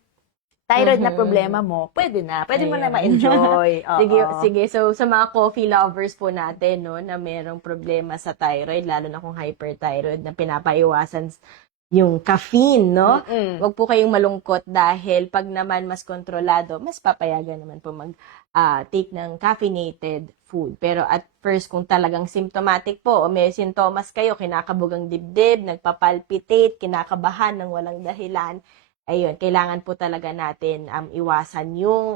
thyroid na problema mo, pwede na. Pwede mo na ma-enjoy. Oo. Sige, sige. So, sa mga coffee lovers po natin, no, na merong problema sa thyroid, lalo na kung hyperthyroid, na pinapaiwasan yung caffeine, no? Huwag po kayong malungkot dahil pag naman mas kontrolado, mas papayagan naman po take ng caffeinated food. Pero at first, kung talagang symptomatic po o may sintomas kayo, kinakabugang dibdib, nagpapalpitate, kinakabahan ng walang dahilan, ayun, kailangan po talaga natin iwasan yung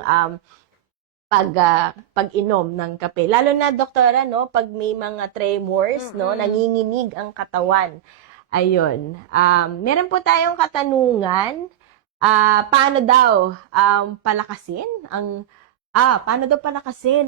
pag-inom ng kape. Lalo na, doktora, no, pag may mga tremors, no, nanginginig ang katawan. Ayun. Meron po tayong katanungan. Paano daw palakasin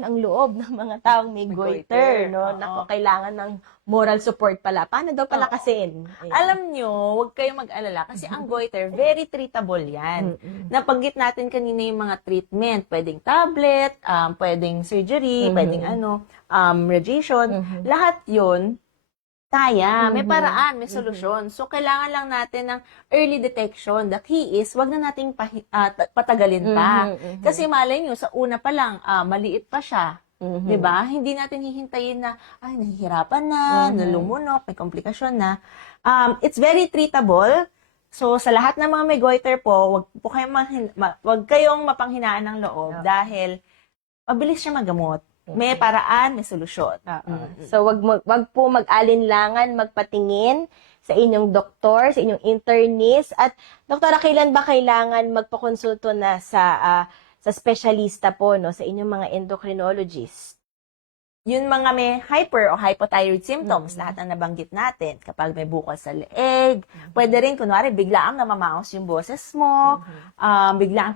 ang loob ng mga taong may goiter, no? Naku, kailangan ng moral support pala. Paano daw palakasin? Ayun. Alam nyo, huwag kayong mag-alala kasi ang goiter, very treatable yan. Nabanggit natin kanina yung mga treatment. Pwedeng tablet, pwedeng surgery, pwedeng radiation. Lahat yun, kaya, may paraan, may solusyon. So, kailangan lang natin ng early detection. The key is, wag na nating patagalin pa. Kasi malay nyo, sa una pa lang, maliit pa siya. 'Di ba? Hindi natin hihintayin na, ay, nahihirapan na, nalumunog, may komplikasyon na. It's very treatable. So, sa lahat ng mga may goiter po, wag kayong mapanghinaan ng loob dahil mabilis siya magamot. May paraan, may solusyon. So, wag po mag-alinlangan, magpatingin sa inyong doktor, sa inyong internist. At, doktora, kailan ba kailangan magpakonsulto na sa specialista po, no, sa inyong mga endocrinologist? Yun mga may hyper o hypothyroid symptoms, lahat na nabanggit natin. Kapag may bukol sa leeg, pwede rin, kunwari, biglaang namamaos yung boses mo, biglaang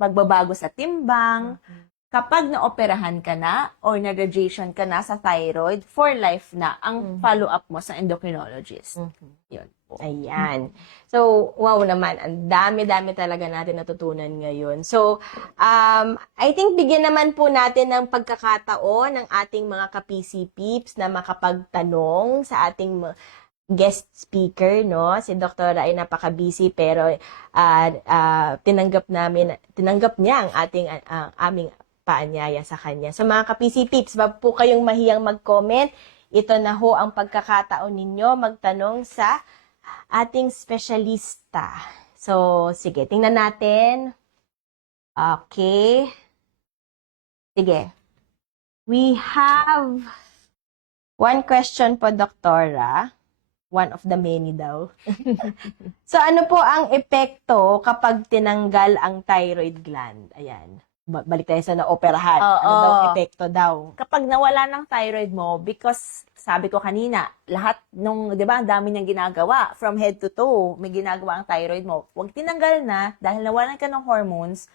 pagbabago sa timbang. Kapag naoperahan ka na or na-radiation ka na sa thyroid, for life na ang follow-up mo sa endocrinologist. Yun po. Ayan. So, wow naman. Ang dami-dami talaga natin natutunan ngayon. So, I think bigyan naman po natin ng pagkakataon ng ating mga ka-PC peeps na makapagtanong sa ating guest speaker, no? Si Doktora ay napaka-busy pero tinanggap niya ang aming paanyaya sa kanya. So mga ka-PC peeps, wag po kayong mahiyang mag-comment. Ito na ho ang pagkakataon ninyo magtanong sa ating specialista. So, sige, tingnan natin. Okay. Sige. We have one question po, Doktora. One of the many daw. So, ano po ang epekto kapag tinanggal ang thyroid gland? Ayan. Balik tayo sa naoperahan. Ano daw epekto daw? Kapag nawala ng thyroid mo, because sabi ko kanina, lahat nung, di ba, ang dami niyang ginagawa, from head to toe, may ginagawa ang thyroid mo. Huwag tinanggal na, dahil nawalan ka ng hormones,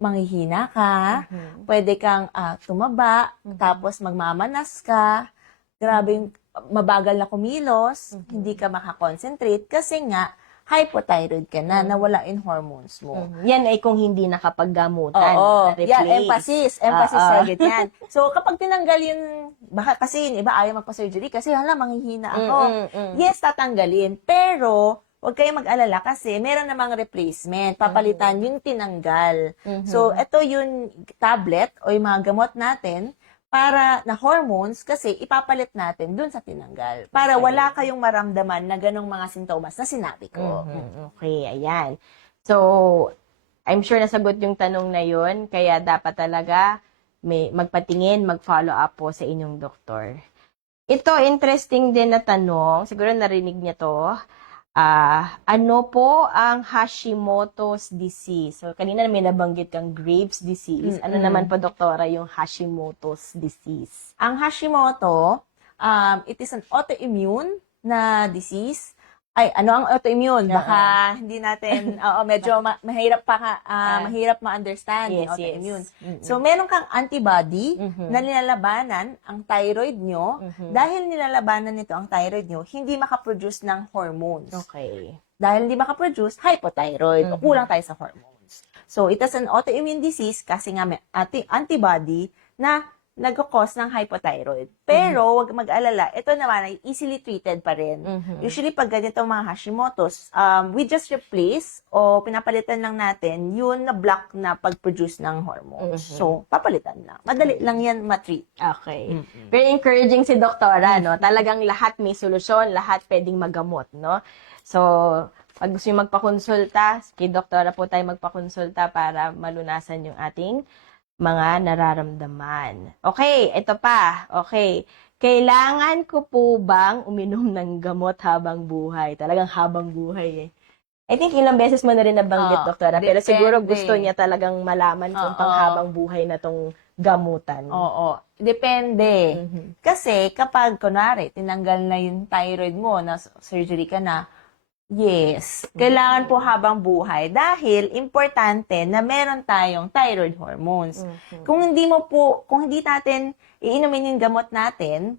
manghihina ka, pwede kang tumaba, tapos magmamanas ka, grabe yung mabagal na kumilos, hindi ka makakonsentrate, kasi nga, hypothyroid ka na, nawala in hormones mo. Yan ay kung hindi nakapaggamutan. Oo. Yan, emphasis sa ganyan. So, kapag tinanggal yun, baka kasi yun, iba ayaw magpa-surgery kasi hala, manghihina ako. Yes, tatanggalin. Pero, huwag kayong mag-alala kasi meron namang replacement. Papalitan yung tinanggal. So, ito yung tablet o yung mga gamot natin para na hormones kasi ipapalit natin dun sa tinanggal. Para wala kayong maramdaman na ganong mga sintomas na sinabi ko. Okay, ayan. So, I'm sure nasagot yung tanong na yun, kaya dapat talaga magpatingin, mag-follow up po sa inyong doktor. Ito, interesting din na tanong, siguro narinig niya to. Ano po ang Hashimoto's disease? So, kanina may nabanggit kang Graves' disease. Ano naman po, doktora, yung Hashimoto's disease? Ang Hashimoto, it is an autoimmune na disease. Ay, ano ang autoimmune? Baka hindi natin, medyo mahirap mahirap ma-understand yung autoimmune. So, meron kang antibody na nilalabanan ang thyroid nyo. Dahil nilalabanan nito ang thyroid nyo, hindi makaproduce ng hormones. Okay. Dahil hindi makaproduce, hypothyroid. O kulang tayo sa hormones. So, it is an autoimmune disease kasi nga may antibody na nagkakos ng hypothyroid. Pero, wag mag-alala, ito naman ay easily treated pa rin. Usually, pag ganito mga Hashimoto's, we just replace o pinapalitan lang natin yun na block na pag-produce ng hormones. So, papalitan lang. Madali lang yan ma-treat. Okay. Very encouraging si doktora, no? Talagang lahat may solusyon, lahat pwedeng magamot, no? So, pag gusto nyo magpakonsulta, kay doktora po tayo magpakonsulta para malunasan yung ating mga nararamdaman. Okay, ito pa. Okay. Kailangan ko po bang uminom ng gamot habang buhay? Talagang habang buhay eh. I think ilang beses mo na rin nabanggit, doktora. Pero siguro gusto niya talagang malaman kung panghabang buhay na tong gamutan. Oo. Depende. Kasi kapag, kunwari, tinanggal na yung thyroid mo, na surgery ka na, yes, kailangan po habang buhay dahil importante na meron tayong thyroid hormones. Kung hindi natin iinumin yung gamot natin,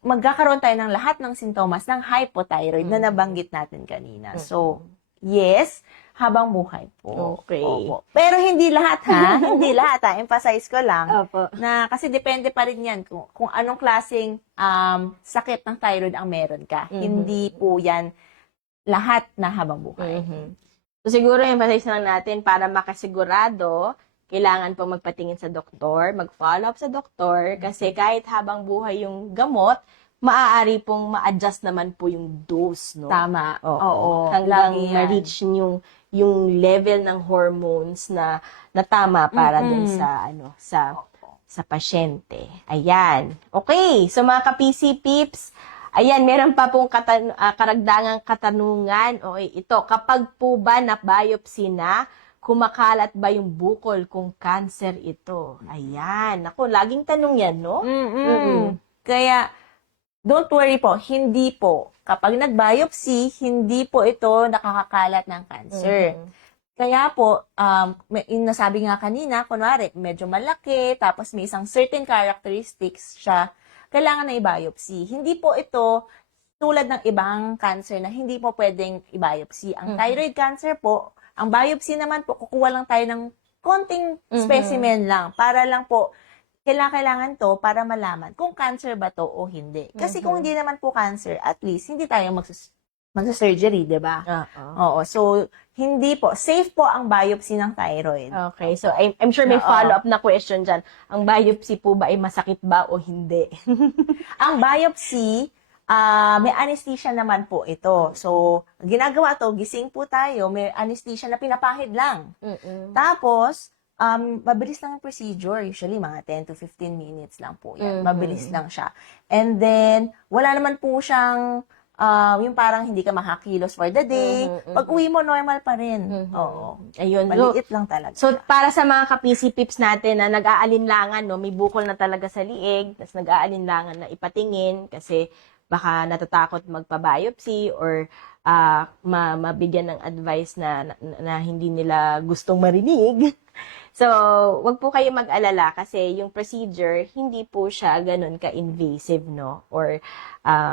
magkakaroon tayo ng lahat ng sintomas ng hypothyroid na nabanggit natin kanina. So, yes, habang buhay po. Okay. Opo. Pero hindi lahat ha, hindi lahat ha. Emphasize ko lang Opo. na kasi depende pa rin yan kung anong klaseng sakit ng thyroid ang meron ka. Hindi po yan lahat na habang buhay. So siguro emphasize lang natin para makasigurado, kailangan po magpatingin sa doktor, mag-follow up sa doktor kasi kahit habang buhay yung gamot, maaari pong ma-adjust naman po yung dose, no? Tama. Oo. Hanggang Lagi yan. ma-reach yung level ng hormones na tama para dun sa pasyente. Ayan. Okay, so mga ka-PC peeps, ayan, meron pa pong karagdagang katanungan. Okay, ito, kapag po ba na-biopsy na, kumakalat ba yung bukol kung cancer ito? Ayan. Ako, laging tanong yan, no? Kaya, don't worry po, hindi po. Kapag nag-biopsy, hindi po ito nakakakalat ng cancer. Kaya po, yung nasabi nga kanina, kunwari, medyo malaki, tapos may isang certain characteristics siya, kailangan na i-biopsy. Hindi po ito tulad ng ibang cancer na hindi po pwedeng i-biopsy. Ang thyroid cancer po, ang biopsy naman po, kukuha lang tayo ng konting specimen lang para lang po kailangan to para malaman kung cancer ba to o hindi. Kasi kung hindi naman po cancer, at least hindi tayo magsa-surgery, di ba? Oo. So, hindi po. Safe po ang biopsy ng thyroid. Okay. So, I'm sure may follow-up na question dyan. Ang biopsy po ba ay masakit ba o hindi? Ang biopsy, may anesthesia naman po ito. So, ginagawa to, gising po tayo, may anesthesia na pinapahid lang. Tapos, mabilis lang ang procedure. Usually, mga 10 to 15 minutes lang po yan. Mabilis lang siya. And then, wala naman po siyang, yung parang hindi ka makakilos for the day. Pag uwi mo, normal pa rin. Oo. Ayun. Maliit lang talaga. So, para sa mga ka-PC peeps natin na nag-aalinlangan, no, may bukol na talaga sa liig, tapos nag-aalinlangan na ipatingin kasi baka natatakot magpa-biopsy or mabigyan ng advice na hindi nila gustong marinig. So, wag po kayo mag-alala kasi yung procedure, hindi po siya ganun ka-invasive, no? Or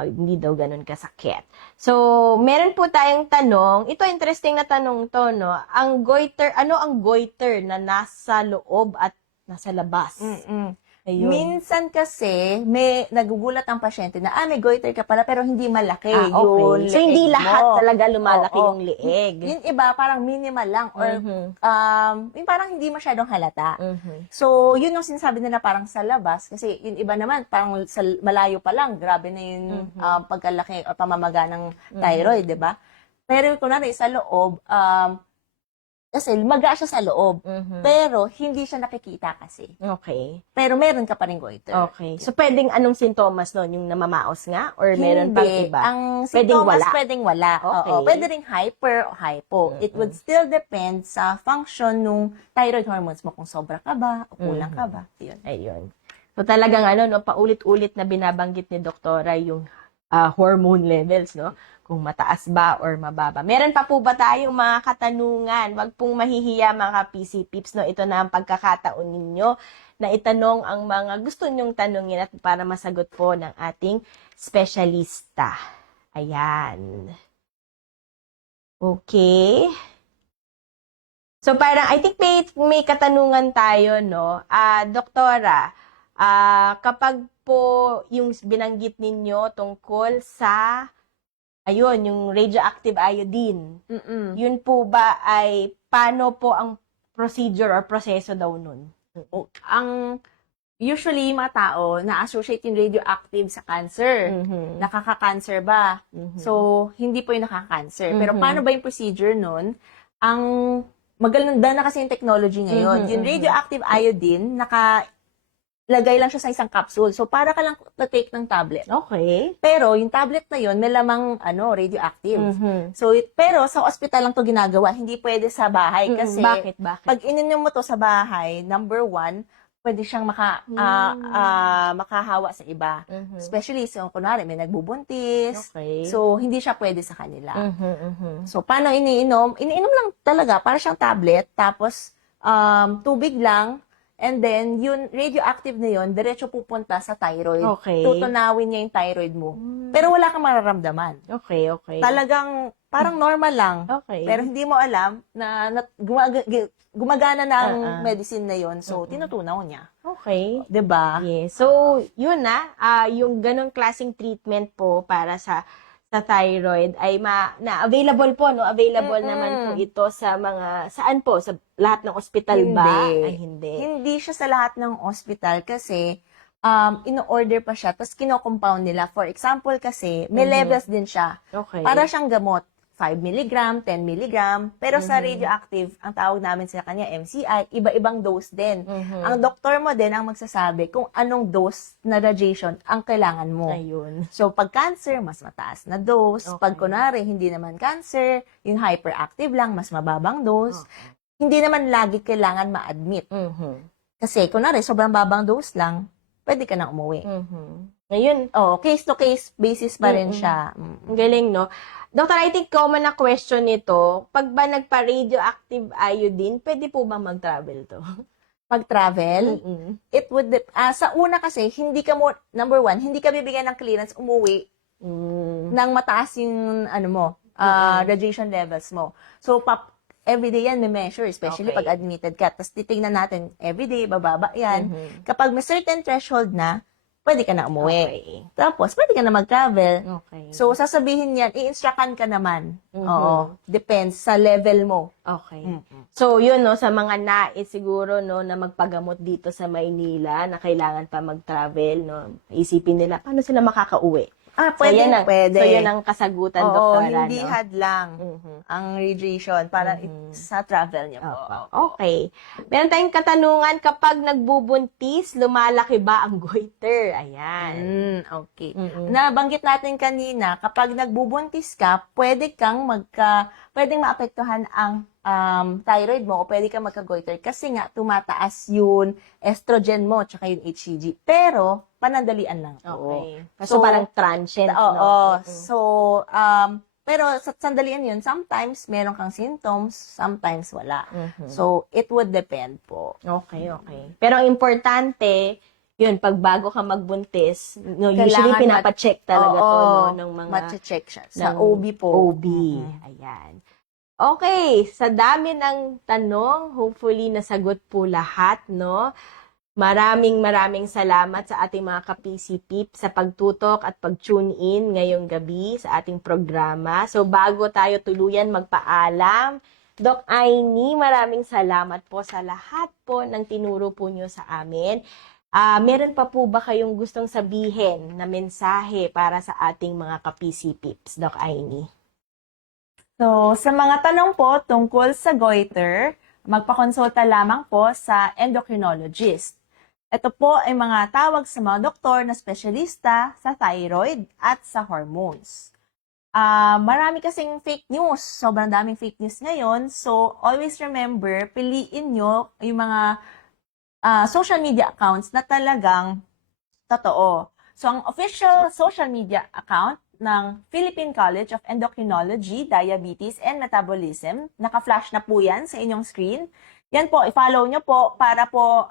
hindi daw ganun kasakit. So, meron po tayong tanong. Ito, interesting na tanong to, no? Ano ang goiter na nasa loob at nasa labas? Ayun. Minsan kasi, may nagugulat ang pasyente na, may goiter ka pala, pero hindi malaki Okay. yung So, hindi leeg lahat mo. talaga lumalaki Oo. yung lieg. Yung iba, parang minimal lang. Or, yung parang hindi masyadong halata. Mhm. So, yun yung sinasabi nila parang sa labas. Kasi yung iba naman, parang sa malayo pa lang, grabe na yung pagkalaki o pamamaga ng thyroid, di ba? Pero kunwari sa loob, kasi maga siya sa loob. Pero, hindi siya nakikita kasi. Okay. Pero meron ka pa rin goiter. Okay. So, pwedeng anong sintomas nun? Yung namamaos nga? Or meron pang Hindi. iba? Ang Pwedeng sintomas wala. pwedeng wala. Okay. Oo. Pwede ring hyper o hypo. It would still depend sa function nung thyroid hormones mo. Kung sobra ka ba o kulang ka ba. Yun. Ayun. So, talagang paulit-ulit na binabanggit ni doktora yung hormone levels, no? Kung mataas ba or mababa. Meron pa po ba tayong mga katanungan? Wag pong mahihiya mga PC Pips, no? Ito na ang pagkakataon ninyo na itanong ang mga gusto nyong tanungin at para masagot po ng ating specialista. Ayan. Okay. So parang I think may katanungan tayo, no? Doktora, kapag po yung binanggit ninyo tungkol sa ayun, yung radioactive iodine, yun po ba ay paano po ang procedure or proseso daw nun? Ang usually mga tao na-associate yung radioactive sa cancer. Mhm. Nakaka-cancer ba? Mhm. So, hindi po yung nakaka-cancer. Pero paano ba yung procedure nun? Ang maganda na kasi yung technology ngayon. Yung radioactive iodine, nakalagay lang siya sa isang capsule. So, para ka lang take ng tablet. Okay. Pero, yung tablet na yun, may lamang radioactive. Mhm. So, pero sa ospital lang to ginagawa. Hindi pwede sa bahay. Kasi, Bakit? pag ininom mo to sa bahay, number one, pwede siyang makahawa sa iba. Mhm. Especially, so, kunwari, may nagbubuntis. Okay. So, hindi siya pwede sa kanila. Mhm, mhm. So, paano iniinom? Iniinom lang talaga, para siyang tablet, tapos tubig lang, and then, yung radioactive na yun, diretso pupunta sa thyroid. Okay. Tutunawin niya yung thyroid mo. Pero wala kang mararamdaman. Okay, okay. Talagang, parang normal lang. Okay. Pero hindi mo alam na gumagana na ang medicine na yon. So, tinutunaw niya. Okay. 'Di ba? Yes. So, yun yung ganong klaseng treatment po para sa thyroid ay available po, no? Available naman po ito sa saan po? Sa lahat ng ospital ba? Ay, hindi. Hindi siya sa lahat ng ospital kasi in-order pa siya, tapos kino-compound nila. For example kasi, may levels din siya. Okay. Para siyang gamot. 5 mg, 10 mg. Pero sa radioactive, ang tawag namin sa kanya, MCI, iba-ibang dose din. Ang doktor mo din ang magsasabi kung anong dose na radiation ang kailangan mo. Ayun. So, pag cancer, mas mataas na dose. Okay. Pag kunwari, hindi naman cancer, yung hyperactive lang, mas mababang dose. Hindi naman lagi kailangan ma-admit. Mhm. Kasi, kunwari, sobrang babang dose lang, pwede ka na umuwi. Mhm. Ngayon, Case-to-case basis pa rin siya. ang galing, no? Doctor, I think common na question nito, pag ba nagpa-radioactive iodine, pwede po bang mag-travel to? Pag-travel, it would, sa una kasi, number one, hindi ka bibigyan ng clearance umuwi nang mataas yung, radiation levels mo. So, everyday yan may measure, especially Okay. pag admitted ka. Tapos, titingnan natin, everyday, bababa yan. Kapag may certain threshold na, pwede ka na umuwi. Okay. Tapos, pwede ka na mag-travel. Okay. So, sasabihin yan, i-instructan ka naman. Oo. Depends sa level mo. Okay. So, yun, no, sa mga nais siguro, no, na magpagamot dito sa Maynila, na kailangan pa mag-travel, no, isipin nila, paano sila makakauwi? Pwede, pwede. So, yan ang kasagutan, Oo, doktora, hindi no? hadlang ang radiation para sa travel niya po. Okay. Meron tayong katanungan, kapag nagbubuntis, lumalaki ba ang goiter? Ayan. Okay. Nabanggit natin kanina, kapag nagbubuntis ka, pwedeng maapektuhan ang thyroid mo o pwede kang magka-goiter kasi nga tumataas yung estrogen mo tsaka yung HCG. Pero, panandalian lang. Okay. So, So, parang transient, Oo. no? So, pero sa sandalian yun, sometimes meron kang symptoms, sometimes wala. So, it would depend po. Okay, okay. Pero ang importante, yun, pag bago ka magbuntis, no, usually Kailangan pinapacheck talaga to, no, ng mga Mache-check siya. Sa ng OB po. OB. Ayan. Okay, sa dami ng tanong, hopefully nasagot po lahat, no? Maraming salamat sa ating mga ka-PC Pip sa pagtutok at pag-tune in ngayong gabi sa ating programa. So bago tayo tuluyan magpaalam, Doc Aini, maraming salamat po sa lahat po ng tinuro po nyo sa amin. Meron pa po ba kayong gustong sabihin na mensahe para sa ating mga ka-PC Pips, Doc Aini? So, sa mga tanong po tungkol sa goiter, magpakonsulta lamang po sa endocrinologist. Ito po ay mga tawag sa mga doktor na espesyalista sa thyroid at sa hormones. Marami kasing fake news. Sobrang daming fake news ngayon. So, always remember, piliin nyo yung mga social media accounts na talagang totoo. So, ang official social media account ng Philippine College of Endocrinology, Diabetes and Metabolism, naka-flash na po yan sa inyong screen. Yan po, i-follow nyo po para po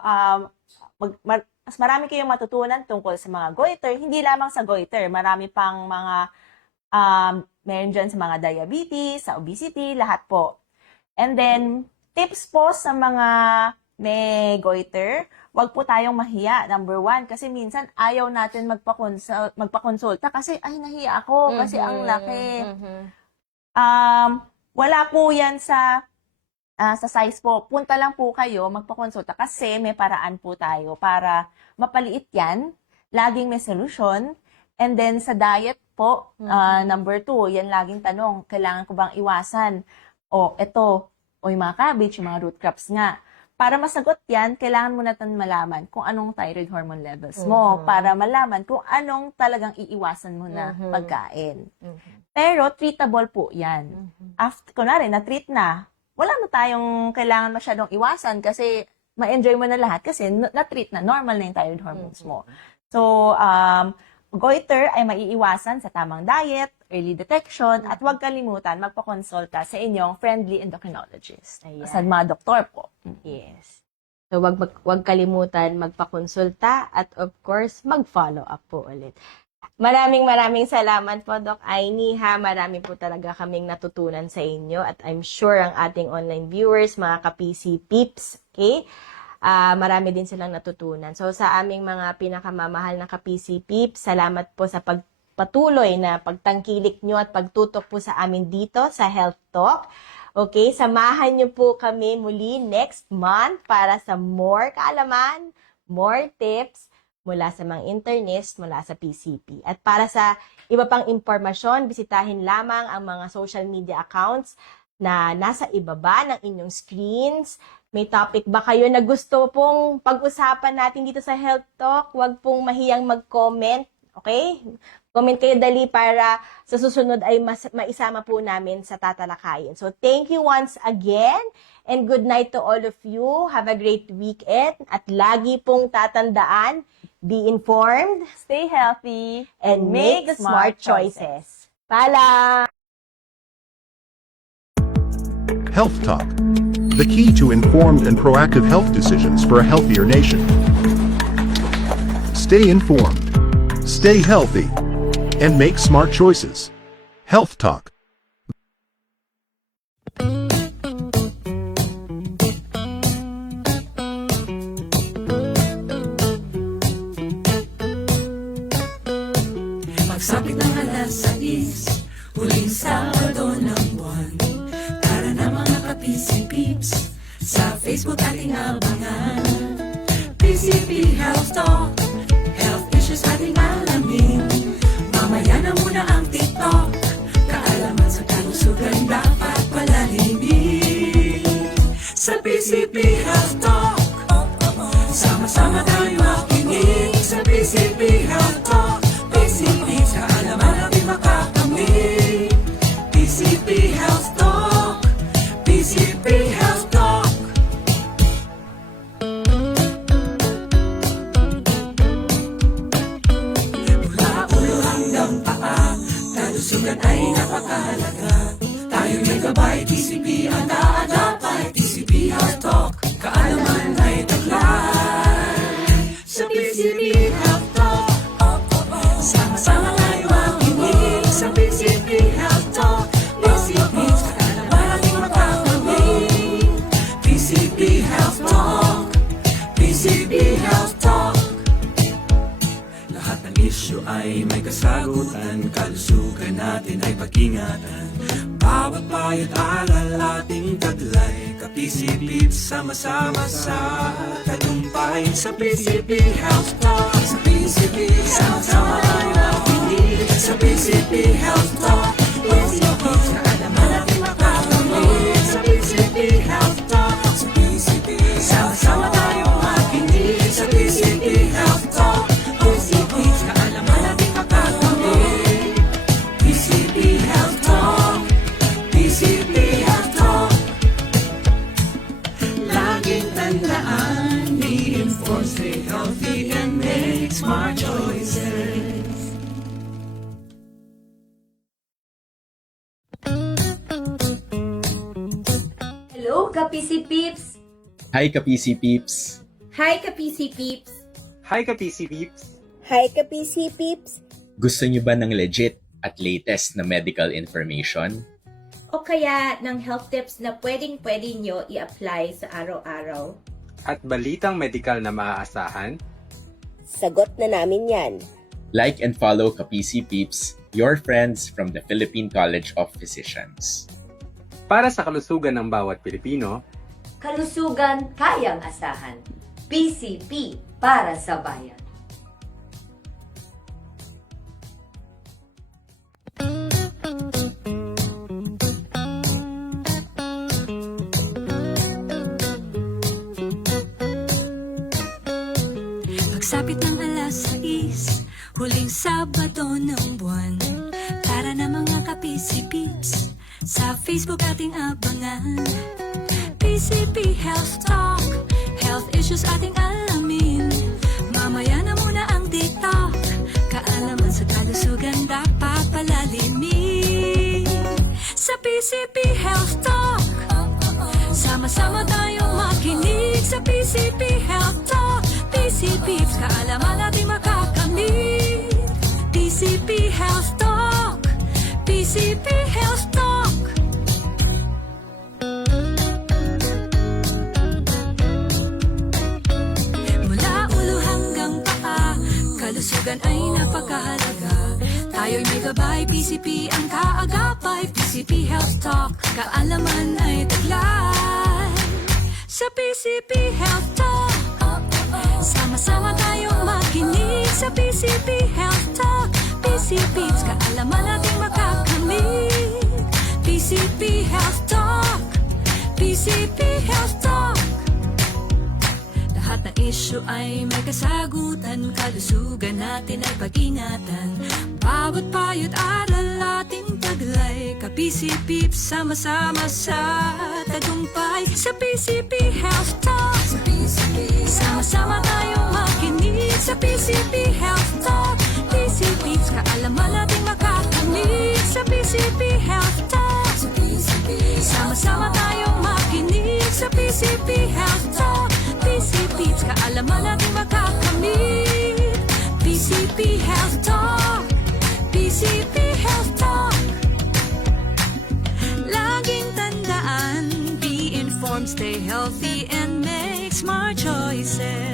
mas marami kayong matutunan tungkol sa mga goiter. Hindi lamang sa goiter, marami pang mga meron dyan sa mga diabetes, sa obesity, lahat po. And then, tips po sa mga may goiter, wag po tayong mahiya. Number 1, kasi minsan ayaw natin magpakonsulta kasi, ay, nahiya ako kasi ang laki. Wala po yan sa size po. Punta lang po kayo, magpakonsulta kasi may paraan po tayo para mapaliit yan. Laging may solusyon. And then, sa diet po, number 2, yan laging tanong, kailangan ko bang iwasan? O, eto, o yung mga cabbage, yung mga root crops nga. Para masagot yan, kailangan mo natin malaman kung anong thyroid hormone levels mo para malaman kung anong talagang iiwasan mo na pagkain. Pero treatable po yan. After, kunwari, na-treat na, wala na tayong kailangan masyadong iwasan kasi ma-enjoy mo na lahat kasi na-treat na, normal na yung thyroid hormones mo. So, goiter ay maiiwasan sa tamang diet, early detection, at huwag kalimutan magpakonsulta sa inyong friendly endocrinologist. Ayan. Sa mga doktor po. Yes. So, wag kalimutan magpakonsulta at of course, mag-follow up po ulit. Maraming salamat po, Doc Aini, ha. Marami po talaga kaming natutunan sa inyo at I'm sure ang ating online viewers, mga ka-PC peeps, okay? Marami din silang natutunan. So, sa aming mga pinakamamahal na ka-PC peeps, salamat po sa pagpatuloy na pagtangkilik nyo at pagtutok po sa amin dito sa Health Talk. Okay, samahan nyo po kami muli next month para sa more kaalaman, more tips mula sa mga internist, mula sa PCP. At para sa iba pang impormasyon, bisitahin lamang ang mga social media accounts na nasa ibaba ng inyong screens. May topic ba kayo na gusto pong pag-usapan natin dito sa Health Talk? Huwag pong mahiyang mag-comment, okay? Comment kayo dali para sa susunod ay maisama po namin sa tatalakayin. So, thank you once again and good night to all of you. Have a great weekend at lagi pong tatandaan, be informed, Stay healthy, and make the smart choices. Paalam! Health Talk, the key to informed and proactive health decisions for a healthier nation. Stay informed, stay healthy, and make smart choices. Health Talk. Pagsapit ng alas 6, huling Sabado ng buwan. Tara na mga ka-PC peeps, sa Facebook ating abangan. PCP Health Talk, health issues ating alamin. Mamaya na muna ang TikTok, kaalaman sa kalusugan dapat palalimin. Sa PCP Health Talk, sama-sama tayo makinig. Sa PCP Health Talk, PCP, kaalaman natin makakamit. PCP Health Talk, PCP Health Talk. Mula ulo hanggang paa, kalusugan ay napakahalaga. Tayo may gabay, PCP ang dapat. PCP Health Talk, kaalaman ay taglay. Sa PCP Health Talk, sama-sama tayo makinig. Sa PCP Health Talk, PCP, kaalaman ating makakamit. PCP Health Talk, PCP Health Talk. Lahat ng isyu ay may kasagutan, kalusugan natin ay pag-ingatan. Bawat bayad alal ating taglay, ka-PCP sama-sama sa tagumpay. Sa PCP Health Talk, sa PCP, sama-sama tayo makinig. Sa PCP Health Talk, PCP, kaalaman natin makakamit. Sa PCP Health Talk, sa PCP, sama-sama tayo makinig. Sa PCP Health Talk, PCP, kaalaman natin makakamit. PCP Health Talk, PCP Health Talk. Laging tandaan, be informed, stay healthy, and make smart choices. Hello, Ka-PC Peeps! Hi, Ka-PC Peeps! Hi, Ka-PC Peeps! Hi, Ka-PC Peeps! Hi, ka-PC Peeps! Gusto nyo ba ng legit at latest na medical information? O kaya ng health tips na pwedeng-pwede nyo i-apply sa araw-araw? At balitang medikal na maaasahan? Sagot na namin yan. Like and follow Ka-PC Peeps, your friends from the Philippine College of Physicians. Para sa kalusugan ng bawat Pilipino, Kalusugan kayang asahan. PCP para sa bayan. Pagsapit ng alas 6, huling Sabado ng buwan. Tara na mga ka-PC Peeps, sa Facebook ating abangan. PCP Health Talk, health issues ating alamin. Mamaya na muna ang TikTok, kaalaman sa kalusugan dapat palalimin. Sa PCP Health Talk, sama-sama tayong makinig sa PCP Health Talk. PCP, kaalaman natin makakamit. PCP Health Talk, PCP Health Talk. Mula ulo hanggang paa, kalusugan ay napakahalaga. Tayo'y may gabay, PCP ang kaagapay. PCP Health Talk, kaalaman ay taglay. Sa PCP Health Talk, sama-sama tayong makinig sa PCP Health Talk. PCP, kaalaman natin makakamit. PCP Health Talk, PCP Health Talk. Lahat ng issue ay may kasagutan, kalusugan natin ay pag-ingatan. Bawat payo't aral ating taglay, ka-PCP, sama-sama sa tagumpay. Sa PCP Health Talk, sama-sama tayong makinig sa PCP Health Talk. PCP, kaalaman natin makakamit sa PCP Health Talk. Sama-sama tayong makinig sa PCP Health Talk. PCP, kaalaman natin makakamit. PCP Health Talk, PCP Health Talk. Laging tandaan, be informed, stay healthy, and make smart choices.